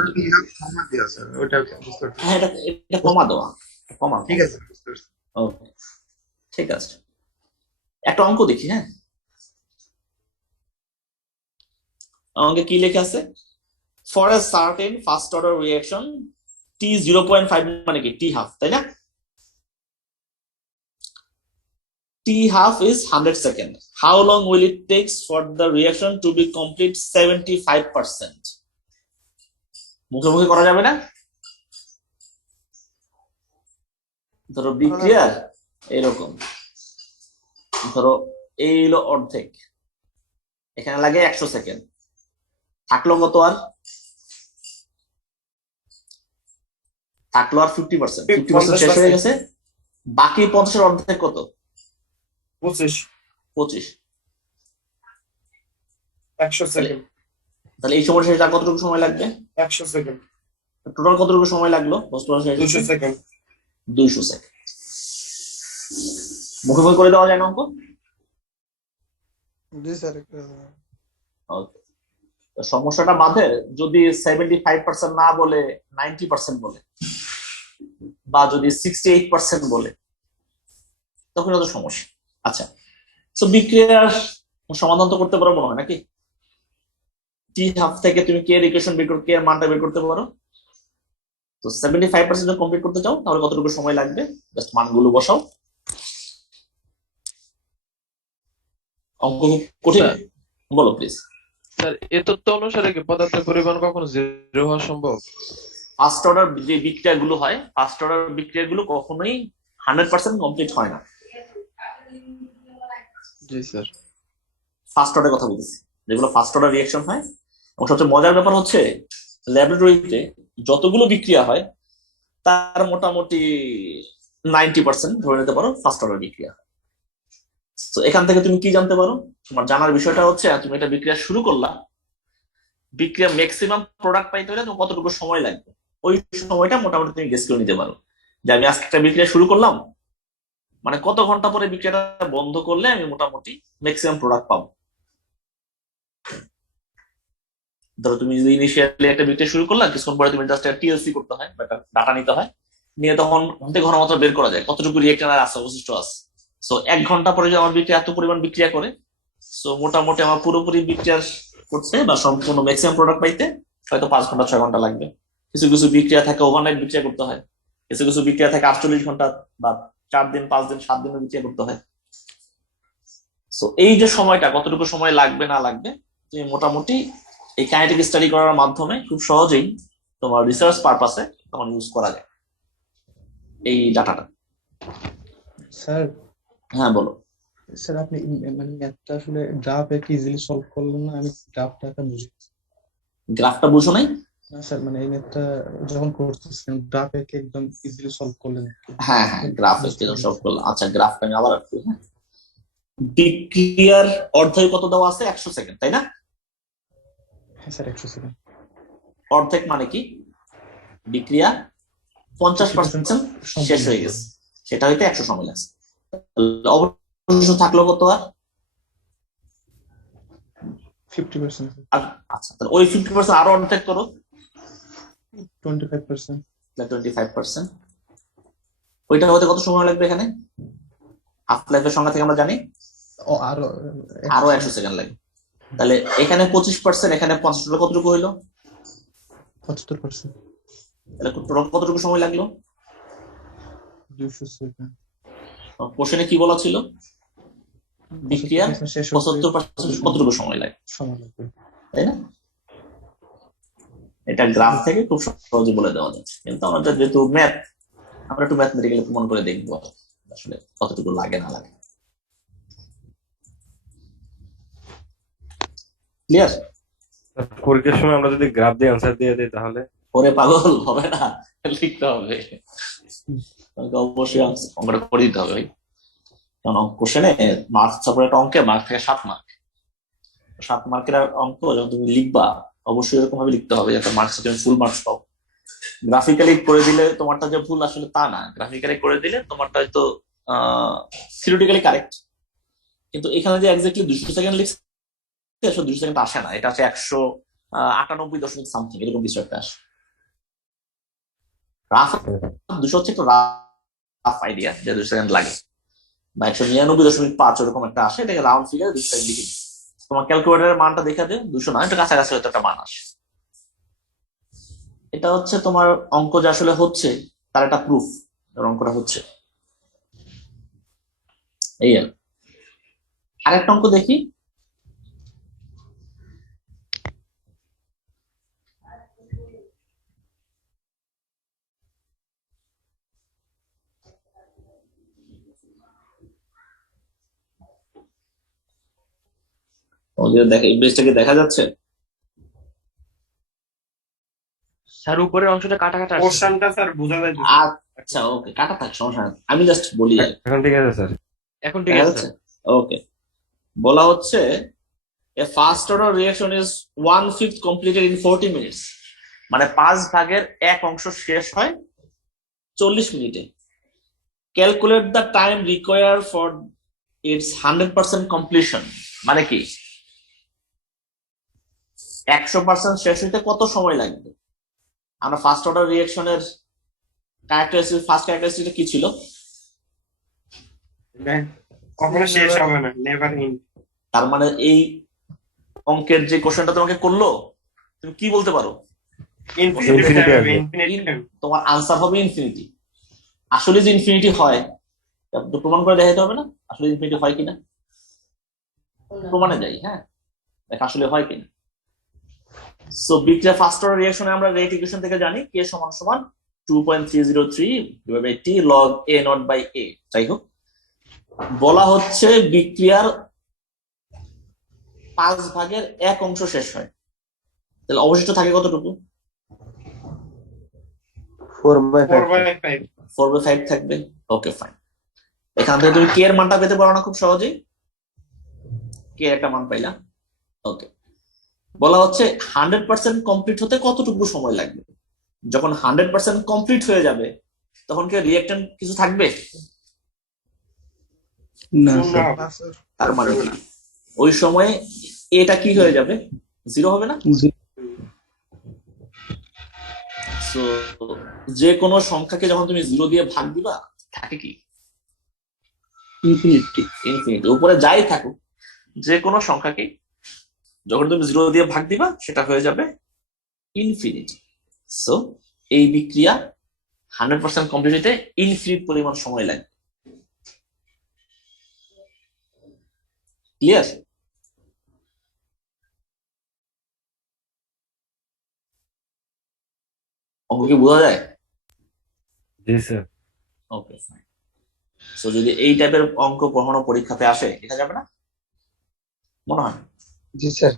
হ্যাঁ, এটা কমা দেওয়া, কমা। ঠিক আছে, ওকে, ঠিক আছে। একটা অঙ্ক দেখি। হ্যাঁ, অঙ্কে কি লেখা আছে? For a certain first order reaction t 0.5 মানে কি t হাফ, তাই না? t half is 100 seconds. How long will it takes for the reaction to be complete 75%? মুখে মুখে করা যাবে না? ধরো বিক্রিয়া এরকম, ধরো এই হলো অর্ধেক, এখানে লাগে 100 সেকেন্ড, থাকলো কত আর? থাকলো আর 50%, 50% শেষ হয়ে গেছে, বাকি 50 এর অর্ধেক কত? 25 100 সেকেন্ড। তাহলে এই সময় শেষে আর কতটুকু সময় লাগবে? 100 সেকেন্ড। টোটাল কতটুকু সময় লাগলো বস্তু 200 সেকেন্ড। 200 সেকেন্ড। মুখে মুখে করে দেওয়া যায় না অঙ্ক? জি স্যার। ওকে, তো সমস্যাটা বাধে যদি 75% না বলে 90% বলে, বা যদি 68% বলে, তখন তো সমস্যা। আচ্ছা, তো বিক্রিয়ার সমাধান তো করতে পারো মনে হয় নাকি? টি হাফ থেকে তুমি কে এর ইকুয়েশন বের করতে, কে এর মানটা বের করতে পারো। তো 75% কমপ্লিট করতে চাও তাহলে কতটুকু সময় লাগবে? জাস্ট মানগুলো বসাও। অঙ্ক কঠিন, বলো প্লিজ। স্যার এ তথ্য অনুসারে কি পদার্থের পরিমাণ কখনো জিরো হওয়া সম্ভব? ফার্স্ট অর্ডার যে বিক্রিয়াগুলো হয়, ফার্স্ট অর্ডার বিক্রিয়াগুলো কখনোই 100% কমপ্লিট হয় না। জি স্যার। ফার্স্ট অর্ডার কথা বলতেছি, যেগুলো ফার্স্ট অর্ডার রিঅ্যাকশন হয়। এবং সবচেয়ে মজার ব্যাপার হচ্ছে ল্যাবরেটরিতে যতগুলো বিক্রিয়া হয় তার মোটামুটি 90% ধরে নিতে পারো ফার্স্ট অর্ডার বিক্রিয়া। তো এখান থেকে তুমি কি জানতে পারো? তোমার জানার বিষয়টা হচ্ছে তুমি একটা বিক্রিয়া শুরু করলা, বিক্রিয়া ম্যাক্সিমাম প্রোডাক্ট পাইতে হলে তোমার কতটুকু সময় লাগবে, ওই সময়টা মোটামুটি তুমি গেস করে নিতে পারো যে আমি আজকে একটা বিক্রিয়া শুরু করলাম, মানে কত ঘন্টা পরে বিক্রিয়াটা বন্ধ করলে আমি মোটামুটি ম্যাক্সিমাম প্রোডাক্ট পাবো। ধরো তুমি যদি ইনিশিয়ালি একটা বিক্রিয়া শুরু করলা, কিছুক্ষণ পরে তুমি জাস্ট টিএলসি করতে হয়, ডাটা নিতে হয়, নিয়ে তখন ঘনমাত্রা বের করা যায় কতটুকু রিঅ্যাক্টর আছে, অবশিষ্ট আছে। সো 1 ঘন্টা পরে যদি আমার বিক্রিয়া এত পরিমাণ বিক্রিয়া করে, সো মোটামুটি আমার পুরোপুরি বিক্রিয়া করতে বা সম্পূর্ণ ম্যাক্সিমাম প্রোডাক্ট পাইতে হয়তো 5 ঘন্টা 6 ঘন্টা লাগবে। কিছু কিছু বিক্রিয়া থাকে ওভারনাইট বিক্রিয়া করতে হয়, কিছু কিছু বিক্রিয়া থাকে 48 ঘন্টা বা 4 দিন 5 দিন 7 দিনের বিক্রিয়া করতে হয়। সো এই যে সময়টা কতটুকু সময় লাগবে না লাগবে, তুমি মোটামুটি এই কাইনেটিক স্টাডি করার মাধ্যমে খুব সহজেই তোমার রিসার্চ পারপাসে তখন ইউজ করা যায় এই ডাটাটা। স্যার। হ্যাঁ বলো। স্যার আপনি মানে ম্যাথটা আসলে গ্রাফ একটু ইজিলি সলভ করলেন না? আমি গ্রাফটা বুঝি। গ্রাফটা বুঝো নাই? না স্যার, মানে এই ম্যাথটা যখন করতেছেন গ্রাফ একে একদম ইজিলি সলভ করলেন। হ্যাঁ হ্যাঁ, গ্রাফ একদম সলভ করলাম। আচ্ছা, গ্রাফটা আমি আবার একটু, হ্যাঁ, বিক্রিয়ার অর্ধেক কত দেওয়া আছে? 100 সেকেন্ড, তাই না? হ্যাঁ স্যার, 100 সেকেন্ড। অর্ধেক মানে কি? বিক্রিয়া 50% শেষ হয়ে গেছে, সেটা হইতে 100 সময় লাগছে। অবশ্য থাকলো কত আর? 50%। আচ্ছা, তাহলে ওই 50% আরো অর্ধেক করো, 25%। 25%। ওইটা হতে কত সময় লাগবে? এখানে হাফ লাইফের সংখ্যা থেকে আমরা জানি আরো 100 সেকেন্ড লাগে। তাহলে এখানে 25%, এখানে 50, কতটুকু হইলো? 75%। তাহলে টোটাল কতটুকু সময় লাগলো? 200 সেকেন্ড। কোশ্চেনে কি বলা ছিল? বিক্রিয়া 75% কতটুকু সময় লাগে, তাই না? এটা গ্রাফ থেকে খুব সহজে বলে দেওয়া যায়, কিন্তু আমাদের যেহেতু ম্যাথ, আমরা একটু ম্যাথমেটিক্যালি প্রমাণ করে দেখবো আসলে কতটুকু লাগে না লাগে। ক্লিয়ার? পরীক্ষার সময় আমরা যদি গ্রাফ দিয়ে অ্যানসার দিয়ে দিই তাহলে? ওরে পাগল, হবে না, লিখতে হবে, অবশ্যই অঙ্কটা করে দিতে হবে ভাই। কারণ কোশ্চেনে মার্কস সাপোর্ট অঙ্কে মার্ক থেকে 7 মার্ক, 7 মার্কের অঙ্ক যখন তুমি লিখবা অবশ্যই এরকম ভাবে লিখতে হবে যাতে মার্কস তুমি ফুল মার্কস পাও। গ্রাফিক্যালি করে দিলে তোমারটা যে ভুল আসলে তা না, গ্রাফিক্যালি করে দিলে তোমারটা হয়তো থিওরিটিক্যালি কারেক্ট, কিন্তু এখানে যে এক্স্যাক্টলি 200 সেকেন্ড লিখছে, আসলে 200 সেকেন্ড আসে না, এটা হচ্ছে 198 সামথিং এরকম কিছু একটা আসে। রাফ 200 হচ্ছে একটু রাফ আইডিয়া যে 200 সেকেন্ড লাগে, বা 199.5 এরকম একটা আসে, এটাকে রাউন্ড ফিগার 200 সেকেন্ড লিখে তোমার ক্যালকুলেটরের মানটা দেখে দে, 200 না, এটা কাছাকাছি হয়তো একটা মান আসে। এটা হচ্ছে তোমার অঙ্ক যে আসলে হচ্ছে তার একটা প্রুফ, অঙ্কটা হচ্ছে এই আর। আরেকটা অঙ্ক দেখি। ওদের দেখা ইমেজটাকে দেখা যাচ্ছে? স্যার উপরের অংশটা কাটা কাটা আসছে। কোশ্চেনটা স্যার বোঝা যায় তো? আচ্ছা ওকে, কাটা থাক, সমস্যা নেই, আমি জাস্ট বলি আর কি। এখন ঠিক আছে স্যার। এখন ঠিক দেখা আছে যাচ্ছে? স্যার। ওকে, বলা হচ্ছে a first order reaction is 1/5 completed in 40 minutes, মানে 1/5 শেষ হয় 40 মিনিটে। Calculate the time require for its 100% completion, মানে কি 100% শেষ হইতে কত সময় লাগবে? আমরা ফার্স্ট অর্ডার রিঅ্যাকশনের ফার্স্ট ক্যারেক্টারিস্টিক কি ছিল? কখনো শেষ হবে না, নেভার এন্ড। তার মানে এই অঙ্কের যে কোশ্চেনটা তোমাকে করলো, তুমি কি বলতে পারো? তোমার আনসার হবে ইনফিনিটি। আসলে যে ইনফিনিটি হয় প্রমাণ করে দেখাতে হবে না আসলে ইনফিনিটি হয় কিনা, প্রমাণে যাই। হ্যাঁ, দেখ আসলে হয় কিনা। সো বিক্রিয়া ফার্স্ট অর্ডার রিঅ্যাকশনে আমরা রেট ইকুয়েশন থেকে জানি k সমান সমান 2.303 t log a nought by a। যাই হোক, বলা হচ্ছে বিক্রিয়ার 1/5 শেষ হয়, তাহলে অবশিষ্ট থাকে কতটুকু? 4/5 4/5 থাকবে। ওকে ফাইন, এখান থেকে তুমি কে এর মানটা পেতে পারো না খুব সহজেই? কে একটা মান পাইলা। ওকে, বলা হচ্ছে 100% কমপ্লিট হতে কতটুকু সময় লাগবে? যখন 100% কমপ্লিট হয়ে যাবে তখন কি রিঅ্যাকট্যান্ট কিছু থাকবে না তার মানে কি ওই সময়ে এটা কি হয়ে যাবে? জিরো হবে না? সো যে কোনো সংখ্যাকে যখন তুমি জিরো দিয়ে ভাগ দিবা থাকে কি? ইনফিনিটি। ইনফিনিটি। উপরে যাই থাকুক যে কোনো সংখ্যাকে যখন তুমি জিরো দিয়ে ভাগ দিবা সেটা হয়ে যাবে ইনফিনিটি। সো এই বিক্রিয়া 100% কমপ্লিট হতে ইনফিনিট পরিমাণ সময় লাগে। ক্লিয়ার? অঙ্ক কি বোঝা যায়? জি স্যার। Okay fine. সো যদি এই টাইপের অঙ্ক কখনো পরীক্ষাতে আসে এটা যাবে না মনে হয়? জি স্যার।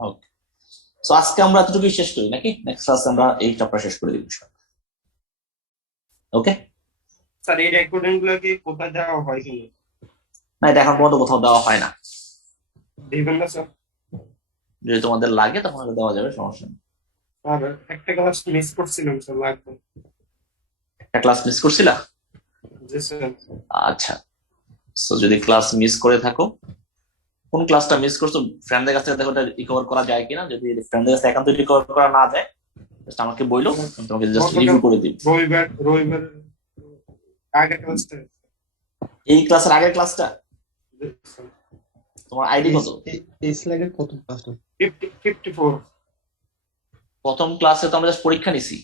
ওকে, সো আজকে আমরা এতটুকুই শেষ করি নাকি? নেক্সট ক্লাসে আমরা এই চ্যাপ্টার শেষ করে দিব। ওকে স্যার এই রেকর্ডিং গুলো কি কোথায় দেওয়া হয় কিনা? না, এটা এখন পর্যন্ত কোথাও দেওয়া হয় না। দিবেন না স্যার? যদি তোমাদের লাগে তখন এটা দেওয়া যাবে, সমস্যা নেই। আর একটা ক্লাস মিস করছিলাম স্যার, লাগবে। একটা ক্লাস মিস করছিলা? জি স্যার। আচ্ছা, সো যদি ক্লাস মিস করে থাকো, কোন ক্লাসটা মিস করছো ফ্রেন্ডদের কাছ থেকে দেখো এটা রিকভার করা যায় কিনা। যদি ফ্রেন্ডদের কাছ থেকে একান্ত রিকভার করা না যায় জাস্ট আমাকে বইলো, আমি তোমাকে জাস্ট রিভিউ করে দিই। রবিবার আগে ক্লাসটা, এই ক্লাসের আগের ক্লাসটা তোমার আইডি কত? এই স্লাইডের কত ক্লাসটা? 54। প্রথম ক্লাসে তো আমরা জাস্ট পরীক্ষা নিছি।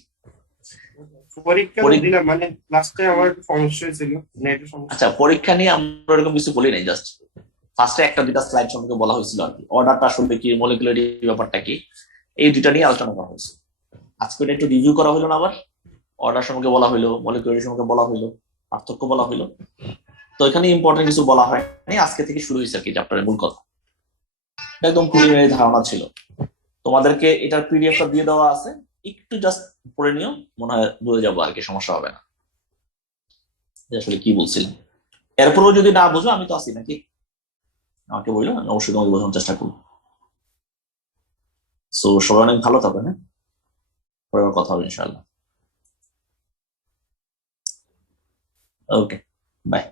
পরীক্ষা দিলাম, মানে ক্লাসটা আমার সমস্যা ছিল, নেটের সমস্যা। আচ্ছা, পরীক্ষা নিয়ে আমরা এরকম কিছু বলি নাই, জাস্ট ফার্স্টে একটা দুটা স্লাইড সম্পর্কে বলা হয়েছিল আর কি। অর্ডারটা আসলে কি, মলিকুলার ব্যাপারটা কি, এই দুটা নিয়ে আলোচনা করা হয়েছে। আজকে এটা একটু রিভিউ করা হলো না, আবার অর্ডার সম্পর্কে বলা হলো, মলিকুলার সম্পর্কে বলা হলো, পার্থক্য বলা হলো। তো এখানে ইম্পর্টেন্ট কিছু বলা হয় নাই, আজকে থেকে শুরু হয়েছে আর কি চ্যাপ্টারের মূল কথা। একদম প্রিলিমিনারি ধারণা ছিল। তোমাদেরকে এটার পিডিএফটা দিয়ে দেওয়া আছে, একটু জাস্ট পড়ে নিও, মনে হয় বুঝে যাবো আর কি, সমস্যা হবে না আসলে কি বলছিলাম। এরপরেও যদি না বুঝো আমি তো আছি নাকি, আমাকে বললো, আমি অবশ্যই তোমাকে বোঝানোর চেষ্টা করবো। সো সবাই অনেক ভালো থাকবে, হ্যাঁ, পরে আবার কথা হবে ইনশাআল্লাহ। ওকে, বাই।